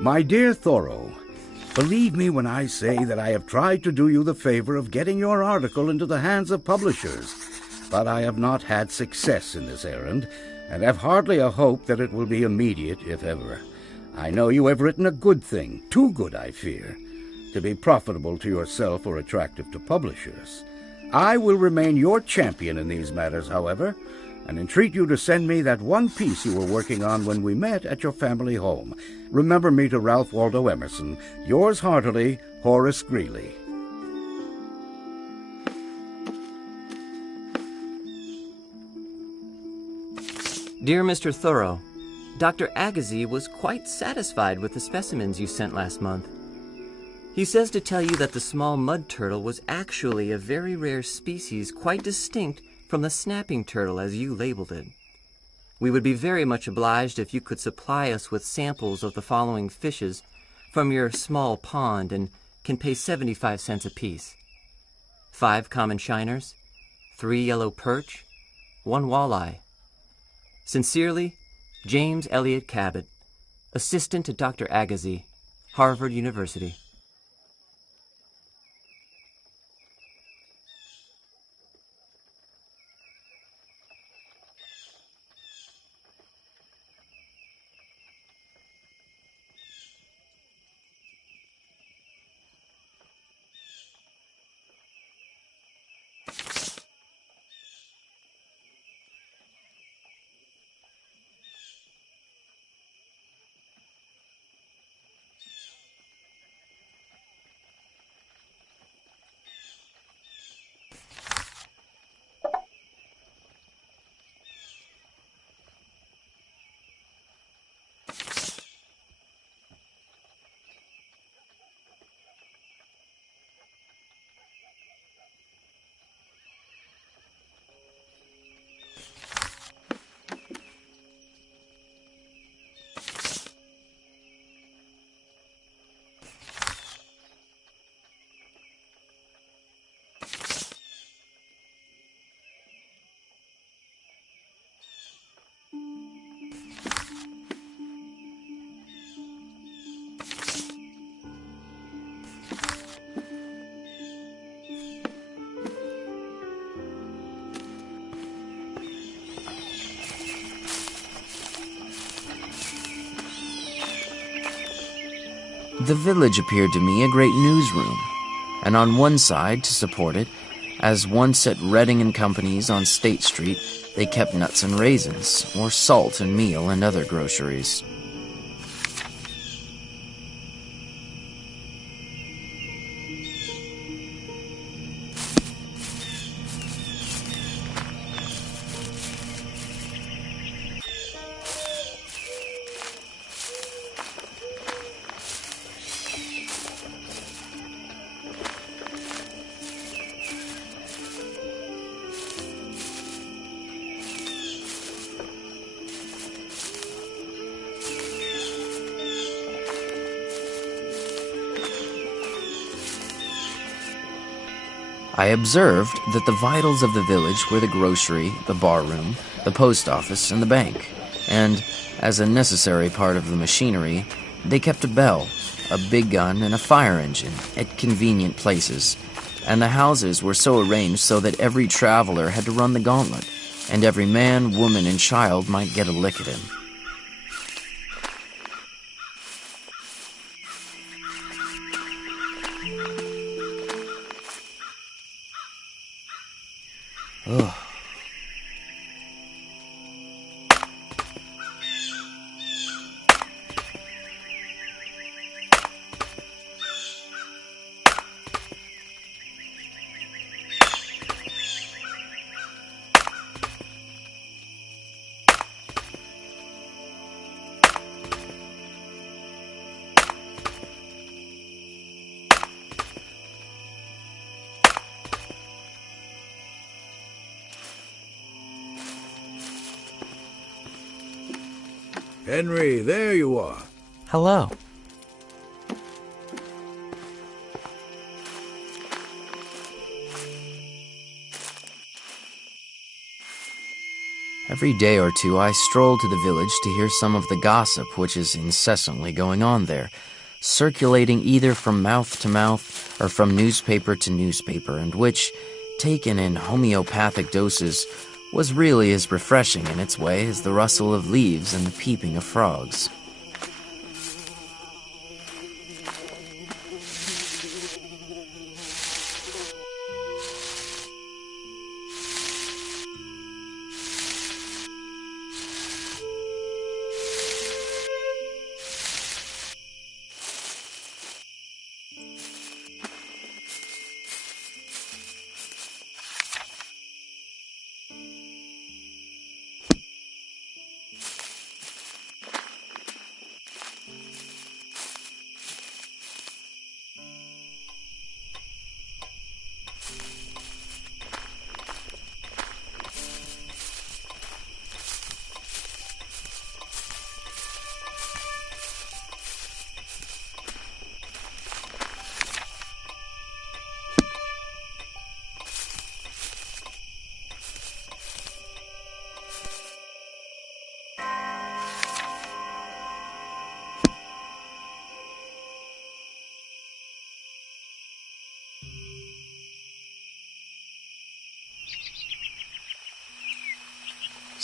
My dear Thoreau, believe me when I say that I have tried to do you the favor of getting your article into the hands of publishers, but I have not had success in this errand, and have hardly a hope that it will be immediate, if ever. I know you have written a good thing, too good, I fear, to be profitable to yourself or attractive to publishers. I will remain your champion in these matters, however, and entreat you to send me that one piece you were working on when we met at your family home. Remember me to Ralph Waldo Emerson. Yours heartily, Horace Greeley. Dear Mr. Thoreau, Dr. Agassiz was quite satisfied with the specimens you sent last month. He says to tell you that the small mud turtle was actually a very rare species, quite distinct from the snapping turtle as you labeled it. We would be very much obliged if you could supply us with samples of the following fishes from your small pond and can pay 75 cents apiece. 5 common shiners, 3 yellow perch, 1 walleye. Sincerely, James Elliott Cabot, Assistant to Dr. Agassiz, Harvard University. The village appeared to me a great newsroom, and on one side, to support it, as once at Redding and Company's on State Street, they kept nuts and raisins, or salt and meal and other groceries. I observed that the vitals of the village were the grocery, the barroom, the post office, and the bank, and, as a necessary part of the machinery, they kept a bell, a big gun, and a fire engine at convenient places, and the houses were so arranged so that every traveler had to run the gauntlet, and every man, woman, and child might get a lick at him. Henry, there you are. Hello. Every day or two, I stroll to the village to hear some of the gossip which is incessantly going on there, circulating either from mouth to mouth or from newspaper to newspaper, and which, taken in homeopathic doses, was really as refreshing in its way as the rustle of leaves and the peeping of frogs.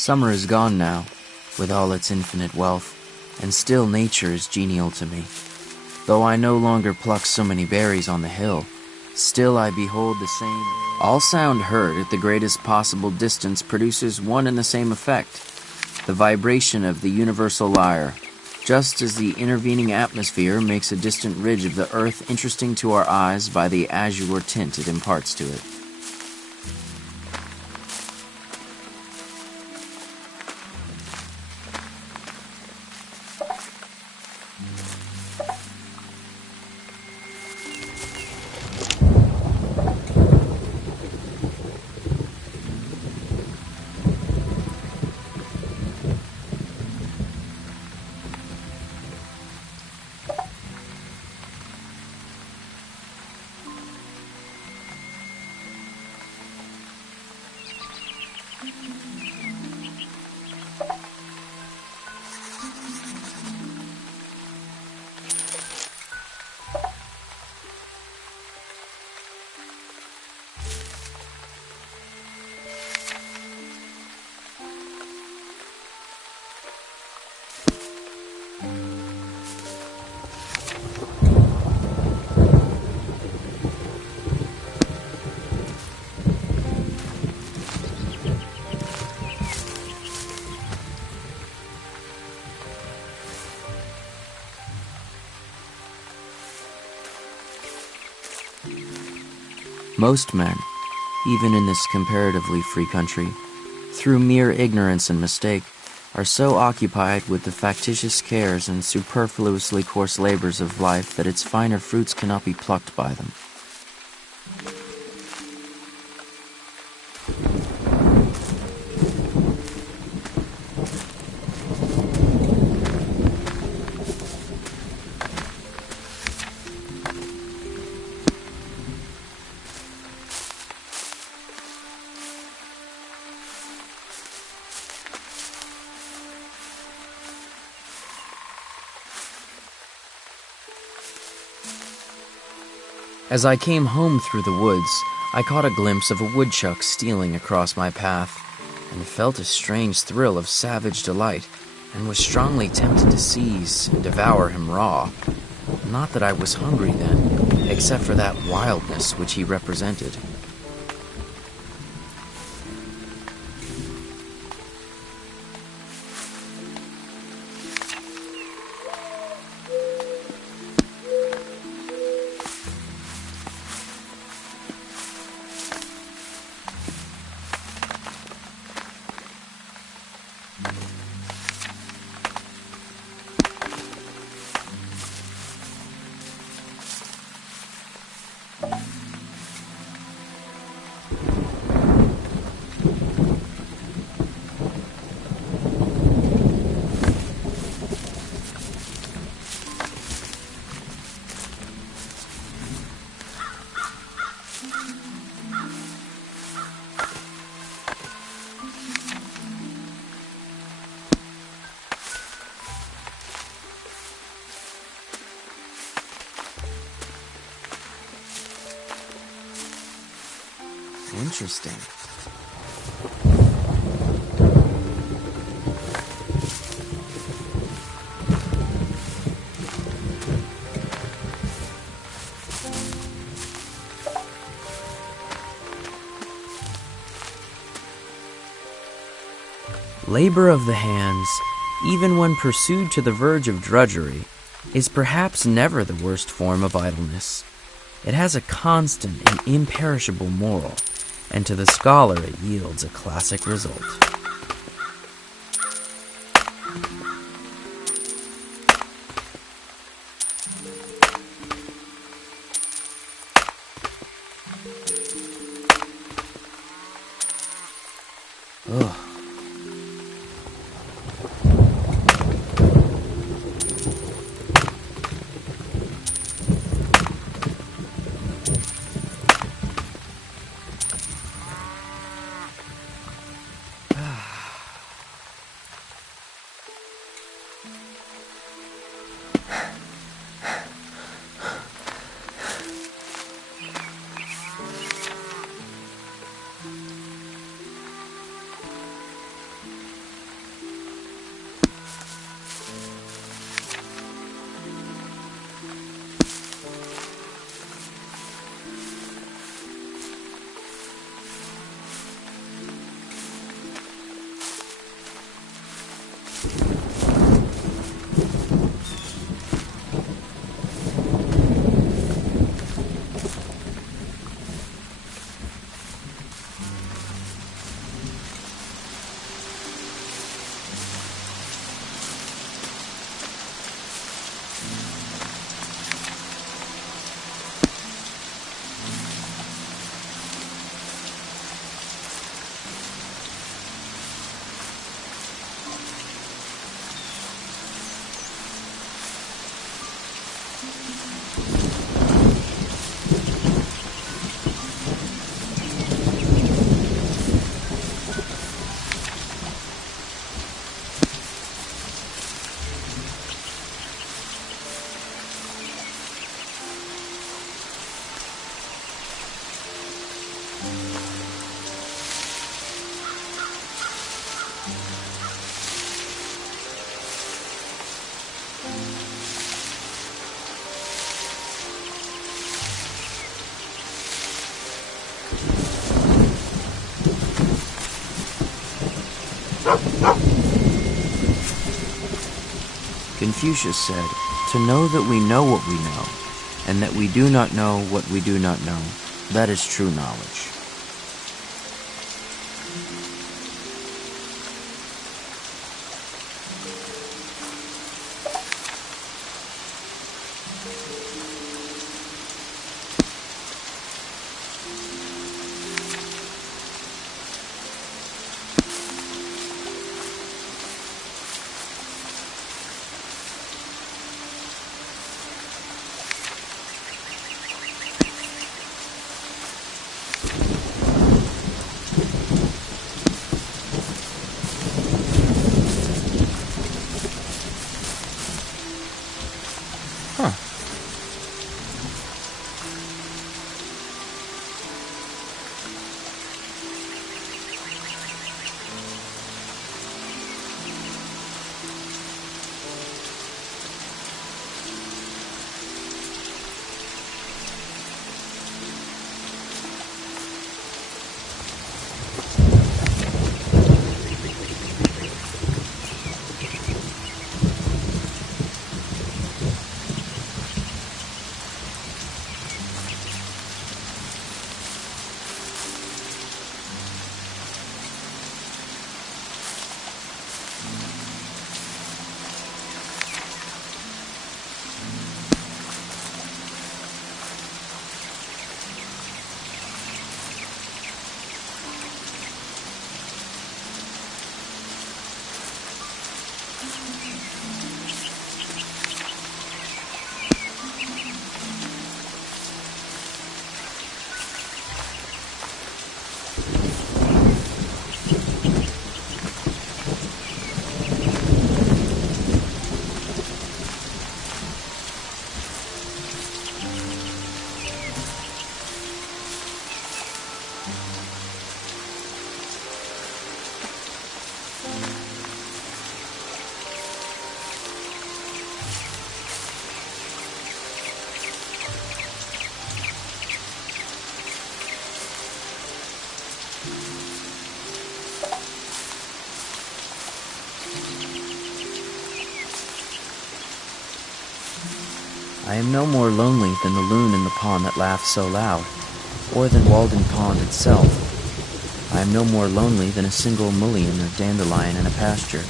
Summer is gone now, with all its infinite wealth, and still nature is genial to me. Though I no longer pluck so many berries on the hill, still I behold the same. All sound heard at the greatest possible distance produces one and the same effect, the vibration of the universal lyre, just as the intervening atmosphere makes a distant ridge of the earth interesting to our eyes by the azure tint it imparts to it. Most men, even in this comparatively free country, through mere ignorance and mistake, are so occupied with the factitious cares and superfluously coarse labors of life that its finer fruits cannot be plucked by them. As I came home through the woods, I caught a glimpse of a woodchuck stealing across my path, and felt a strange thrill of savage delight, and was strongly tempted to seize and devour him raw. Not that I was hungry then, except for that wildness which he represented. Interesting. Labor of the hands, even when pursued to the verge of drudgery, is perhaps never the worst form of idleness. It has a constant and imperishable moral, and to the scholar it yields a classic result. Ugh. Confucius said, "To know that we know what we know, and that we do not know what we do not know, that is true knowledge." I am no more lonely than the loon in the pond that laughs so loud, or than Walden Pond itself. I am no more lonely than a single mullein or dandelion in a pasture,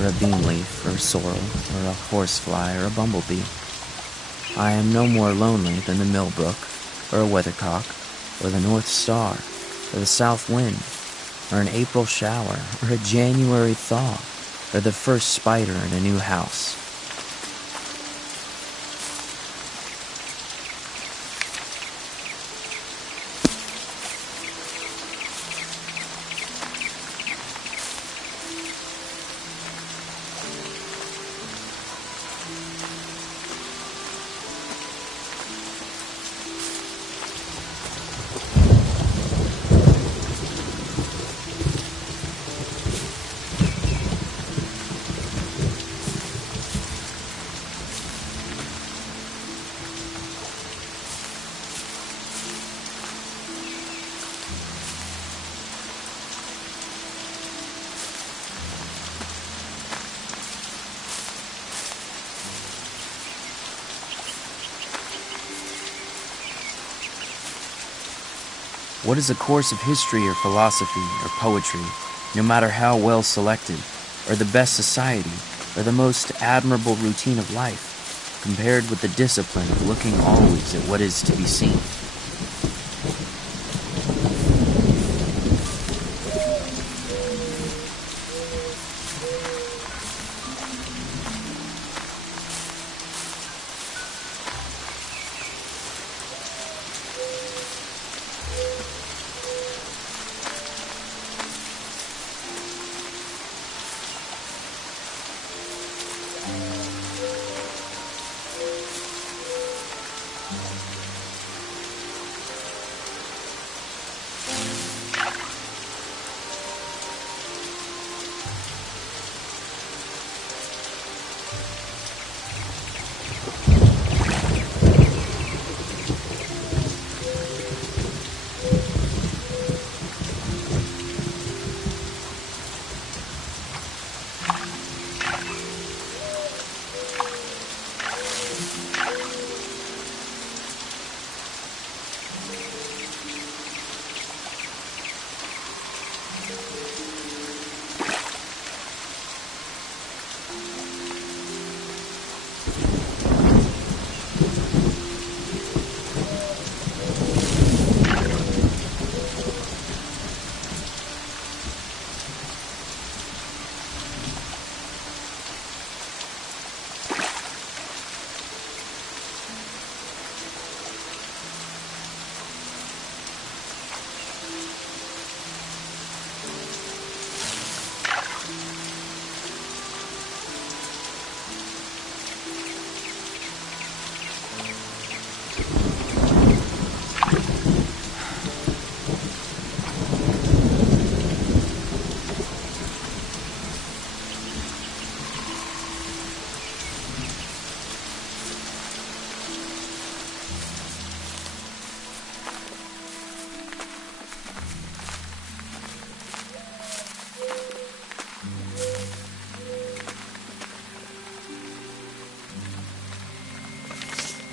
or a bean leaf, or a sorrel, or a horsefly, or a bumblebee. I am no more lonely than the millbrook, or a weathercock, or the North Star, or the south wind, or an April shower, or a January thaw, or the first spider in a new house. What is a course of history or philosophy or poetry, no matter how well selected, or the best society, or the most admirable routine of life, compared with the discipline of looking always at what is to be seen?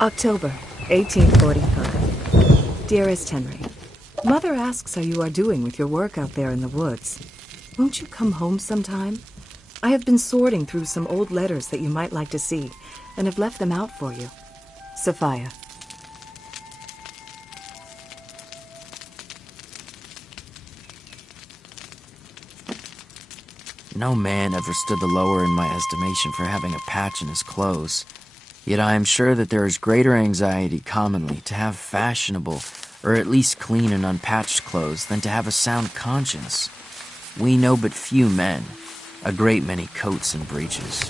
October, 1845. Dearest Henry, Mother asks how you are doing with your work out there in the woods. Won't you come home sometime? I have been sorting through some old letters that you might like to see, and have left them out for you. Sophia. No man ever stood the lower in my estimation for having a patch in his clothes. Yet I am sure that there is greater anxiety commonly to have fashionable, or at least clean and unpatched clothes than to have a sound conscience. We know but few men, a great many coats and breeches.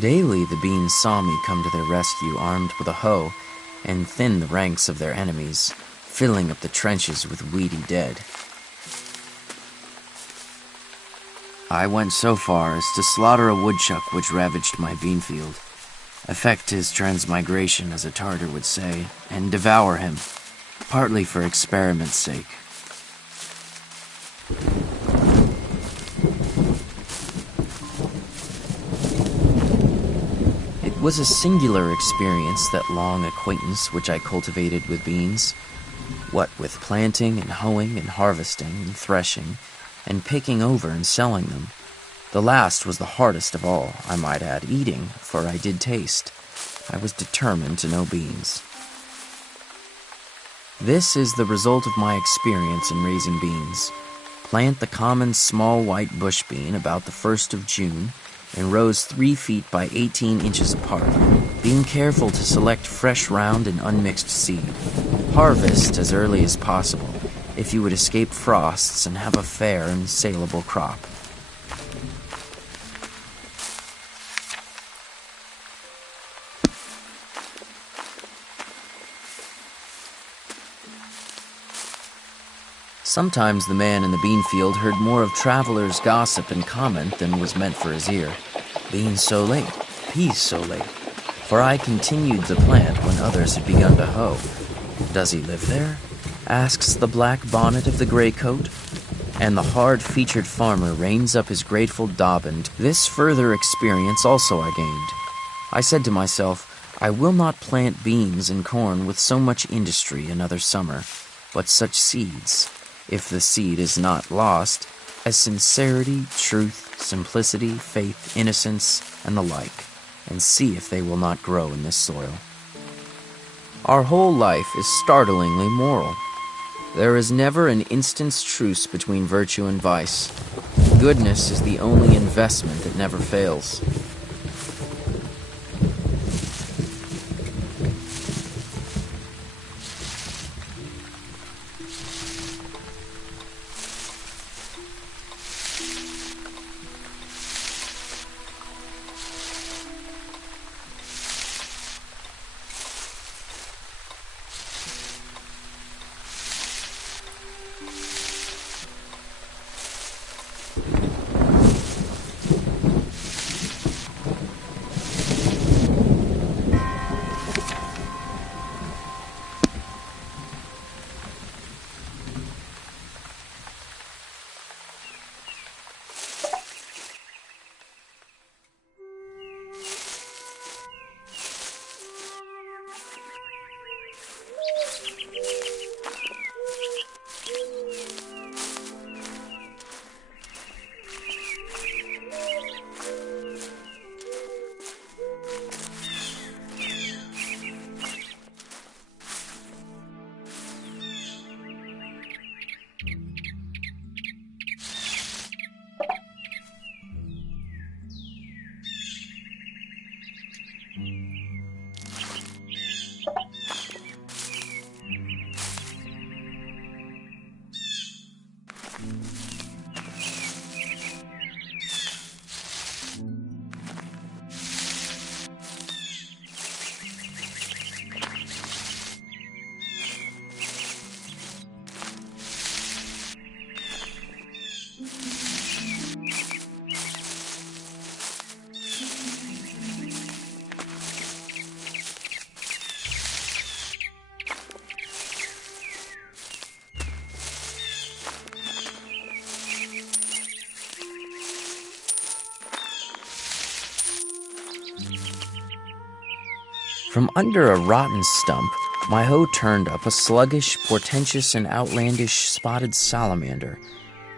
Daily the beans saw me come to their rescue armed with a hoe, and thin the ranks of their enemies, filling up the trenches with weedy dead. I went so far as to slaughter a woodchuck which ravaged my bean field, effect his transmigration, as a Tartar would say, and devour him, partly for experiment's sake. It was a singular experience, that long acquaintance which I cultivated with beans. What with planting and hoeing and harvesting and threshing, and picking over and selling them. The last was the hardest of all, I might add, eating, for I did taste. I was determined to know beans. This is the result of my experience in raising beans. Plant the common small white bush bean about the 1st of June, in rows 3 feet by 18 inches apart, being careful to select fresh, round, and unmixed seed. Harvest as early as possible, if you would escape frosts and have a fair and saleable crop. Sometimes the man in the bean field heard more of travelers' gossip and comment than was meant for his ear. Beans so late, peas so late, for I continued the plant when others had begun to hoe. Does he live there? Asks the black bonnet of the gray coat, and the hard-featured farmer reins up his grateful daubend. This further experience also I gained. I said to myself, I will not plant beans and corn with so much industry another summer, but such seeds, if the seed is not lost, as sincerity, truth, simplicity, faith, innocence, and the like, and see if they will not grow in this soil. Our whole life is startlingly moral. There is never an instant's truce between virtue and vice. Goodness is the only investment that never fails. From under a rotten stump, my hoe turned up a sluggish, portentous, and outlandish spotted salamander,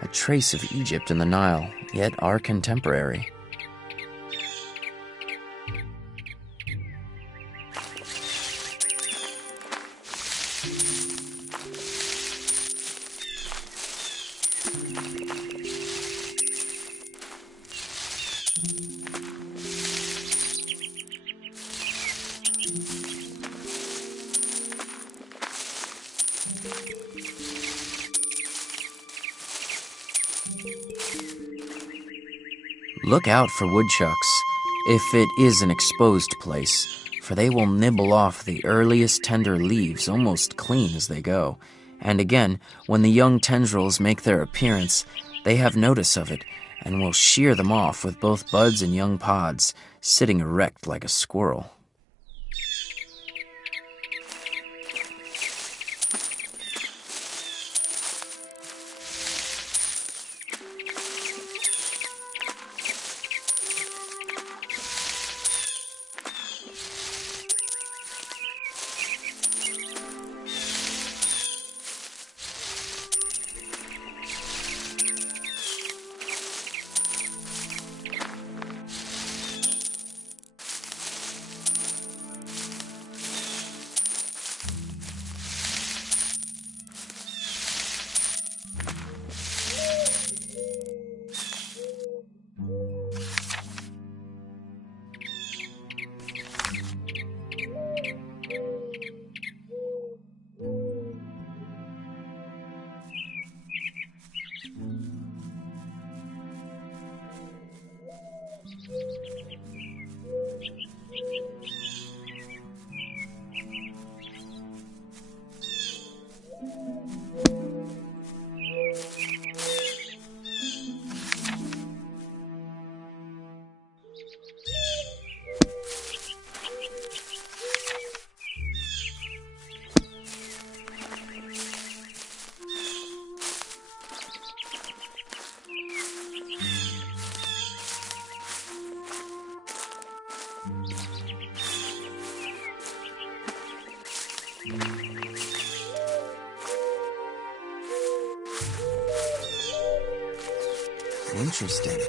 a trace of Egypt and the Nile, yet our contemporary. Look out for woodchucks, if it is an exposed place, for they will nibble off the earliest tender leaves almost clean as they go. And again, when the young tendrils make their appearance, they have notice of it, and we'll shear them off with both buds and young pods, sitting erect like a squirrel. Interesting.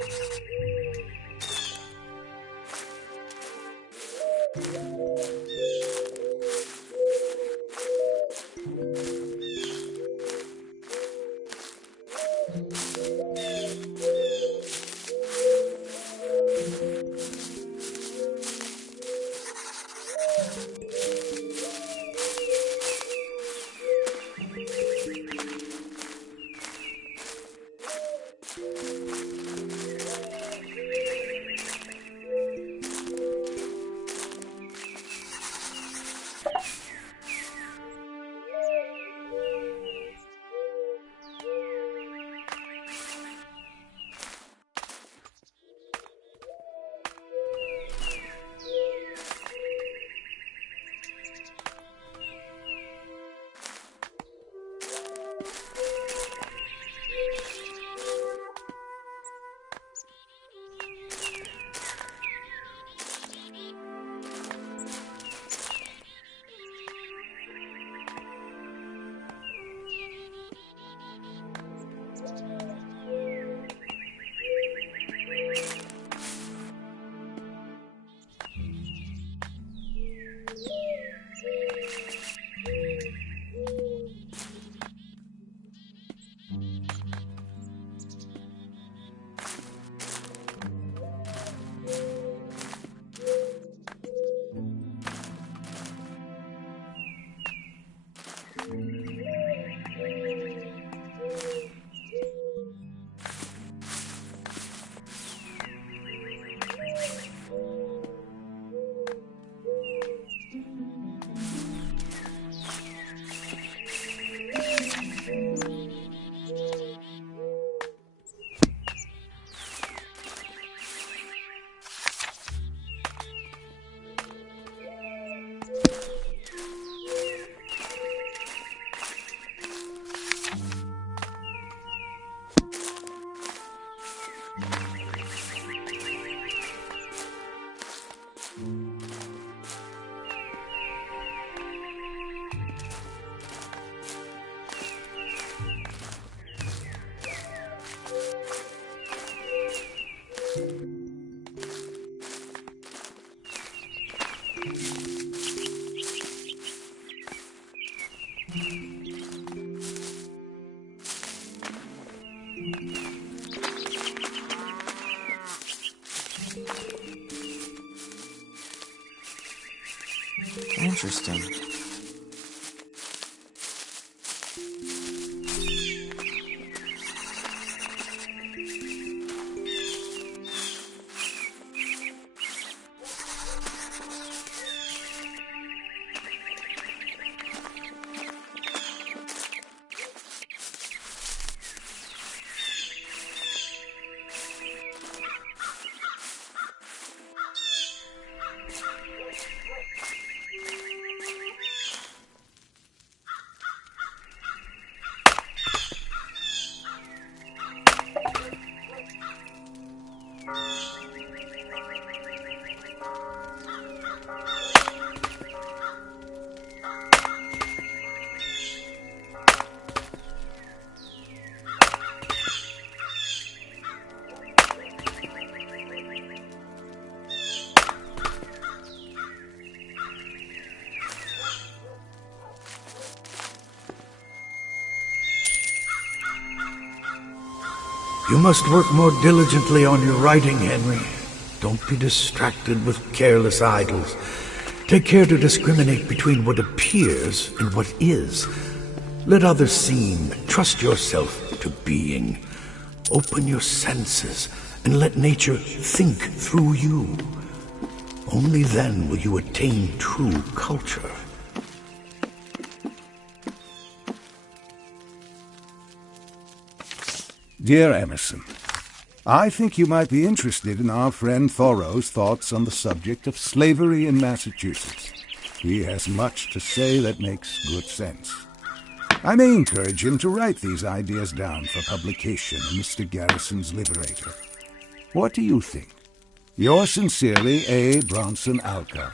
Interesting. You must work more diligently on your writing, Henry. Don't be distracted with careless idles. Take care to discriminate between what appears and what is. Let others seem. Trust yourself to being. Open your senses and let nature think through you. Only then will you attain true culture. Dear Emerson, I think you might be interested in our friend Thoreau's thoughts on the subject of slavery in Massachusetts. He has much to say that makes good sense. I may encourage him to write these ideas down for publication in Mr. Garrison's Liberator. What do you think? Yours sincerely, A. Bronson Alcott.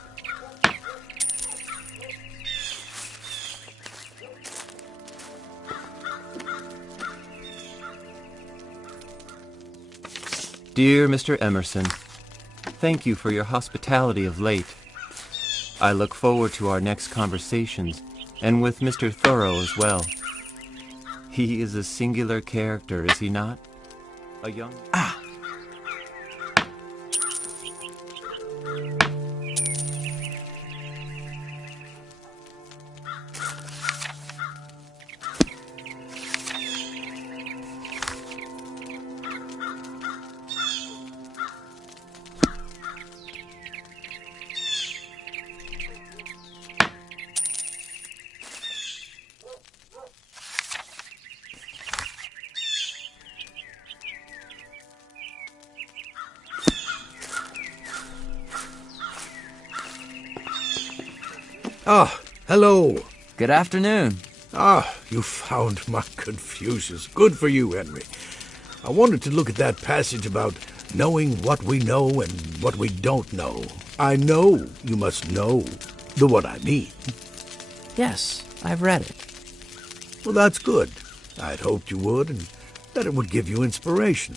Dear Mr. Emerson, thank you for your hospitality of late. I look forward to our next conversations, and with Mr. Thoreau as well. He is a singular character, is he not? A young... Ah, hello. Good afternoon. Ah, you found my Confucius. Good for you, Henry. I wanted to look at that passage about knowing what we know and what we don't know. I know you must know the what I mean. Yes, I've read it. Well, that's good. I'd hoped you would, and that it would give you inspiration.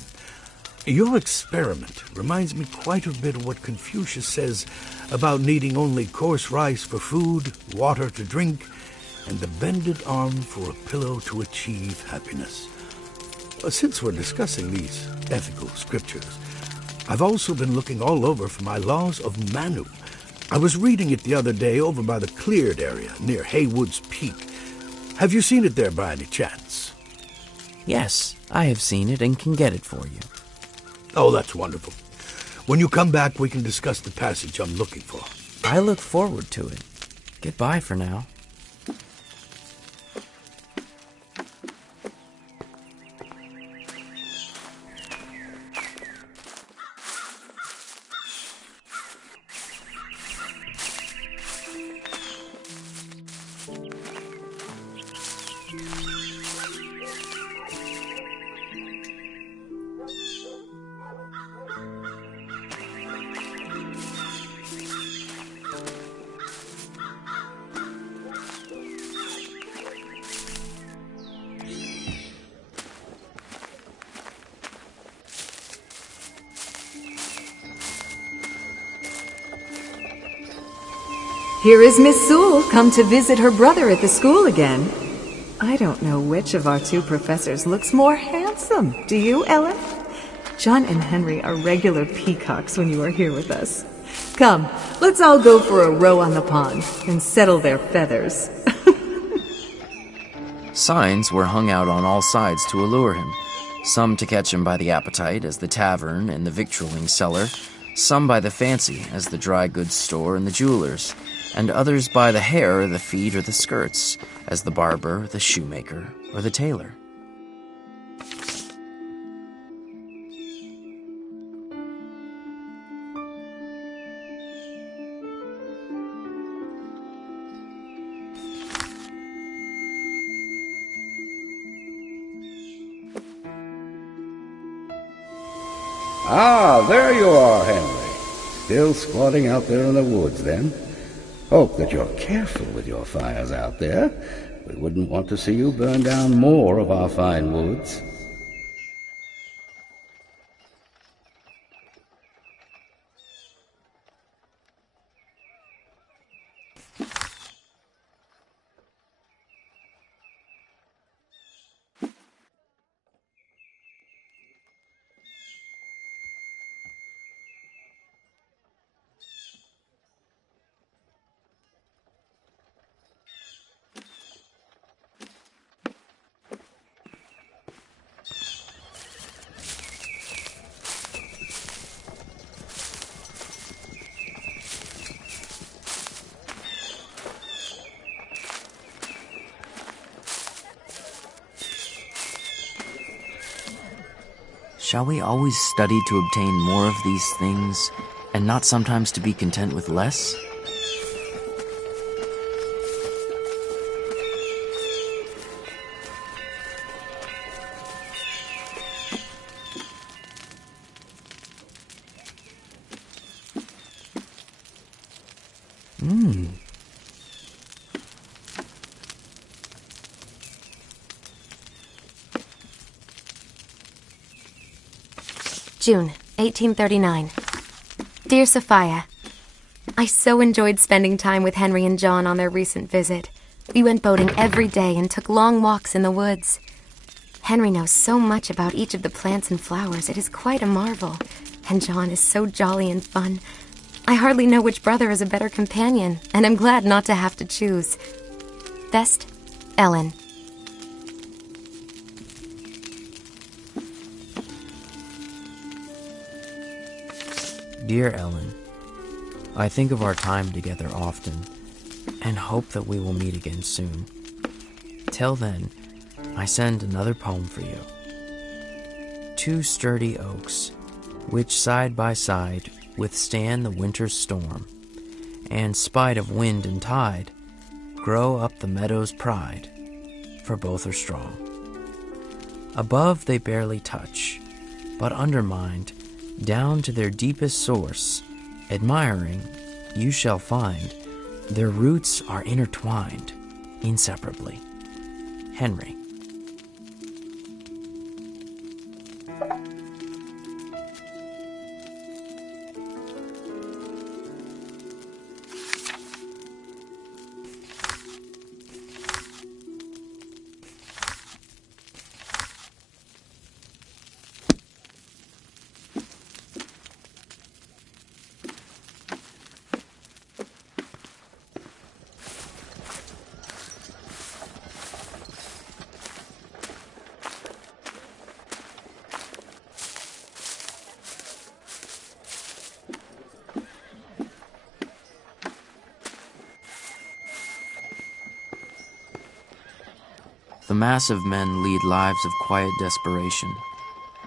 Your experiment reminds me quite a bit of what Confucius says about needing only coarse rice for food, water to drink, and the bended arm for a pillow to achieve happiness. Since we're discussing these ethical scriptures, I've also been looking all over for my laws of Manu. I was reading it the other day over by the cleared area near Haywood's Peak. Have you seen it there by any chance? Yes, I have seen it and can get it for you. Oh, that's wonderful. When you come back, we can discuss the passage I'm looking for. I look forward to it. Goodbye for now. Here is Miss Sewell, come to visit her brother at the school again. I don't know which of our two professors looks more handsome. Do you, Ellen? John and Henry are regular peacocks when you are here with us. Come, let's all go for a row on the pond and settle their feathers. Signs were hung out on all sides to allure him. Some to catch him by the appetite, as the tavern and the victualling cellar, some by the fancy, as the dry goods store and the jeweler's, and others by the hair or the feet or the skirts, as the barber, the shoemaker, or the tailor. Ah, there you are, Henry. Still squatting out there in the woods, then? Hope that you're careful with your fires out there. We wouldn't want to see you burn down more of our fine woods. Shall we always study to obtain more of these things, and not sometimes to be content with less? June, 1839. Dear Sophia, I so enjoyed spending time with Henry and John on their recent visit. We went boating every day and took long walks in the woods. Henry knows so much about each of the plants and flowers, it is quite a marvel. And John is so jolly and fun. I hardly know which brother is a better companion, and I'm glad not to have to choose. Best, Ellen. Dear Ellen, I think of our time together often, and hope that we will meet again soon. Till then, I send another poem for you. Two sturdy oaks, which side by side withstand the winter's storm, and spite of wind and tide, grow up the meadow's pride, for both are strong. Above they barely touch, but undermined, down to their deepest source, admiring, you shall find, their roots are intertwined, inseparably. Henry. The mass of men lead lives of quiet desperation.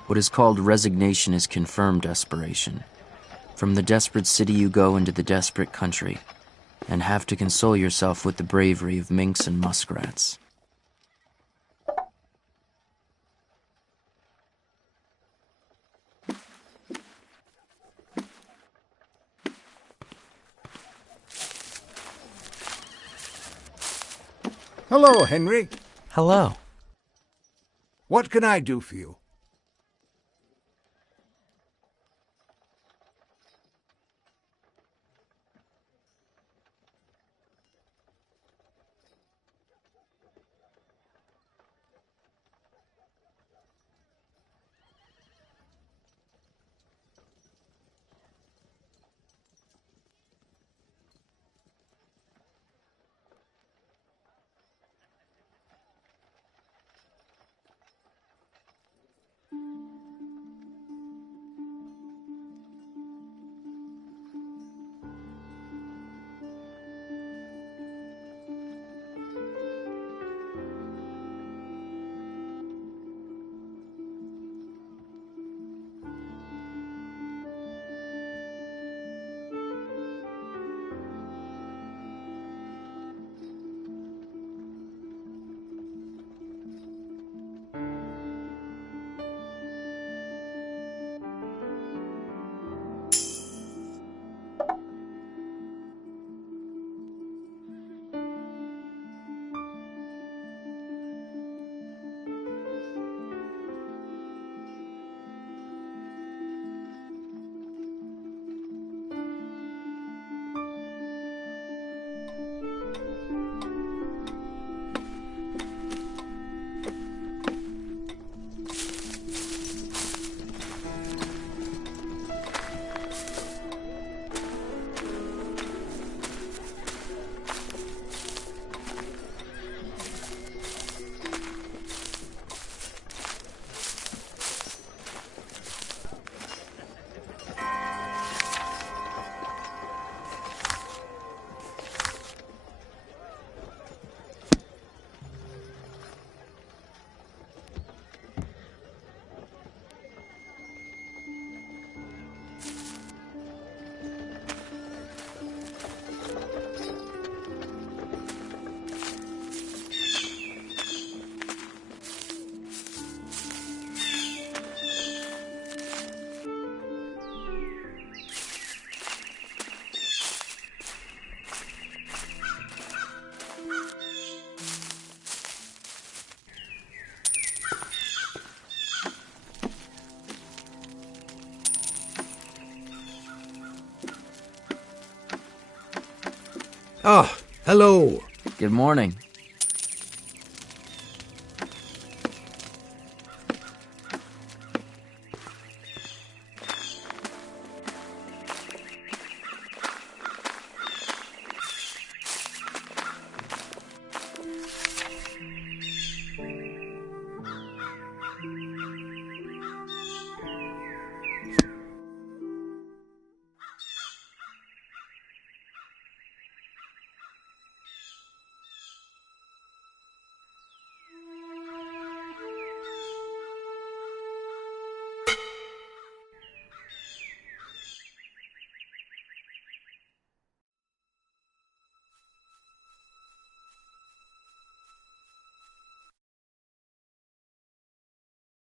What is called resignation is confirmed desperation. From the desperate city you go into the desperate country, and have to console yourself with the bravery of minks and muskrats. Hello, Henry. Hello. What can I do for you? Ah, hello. Good morning.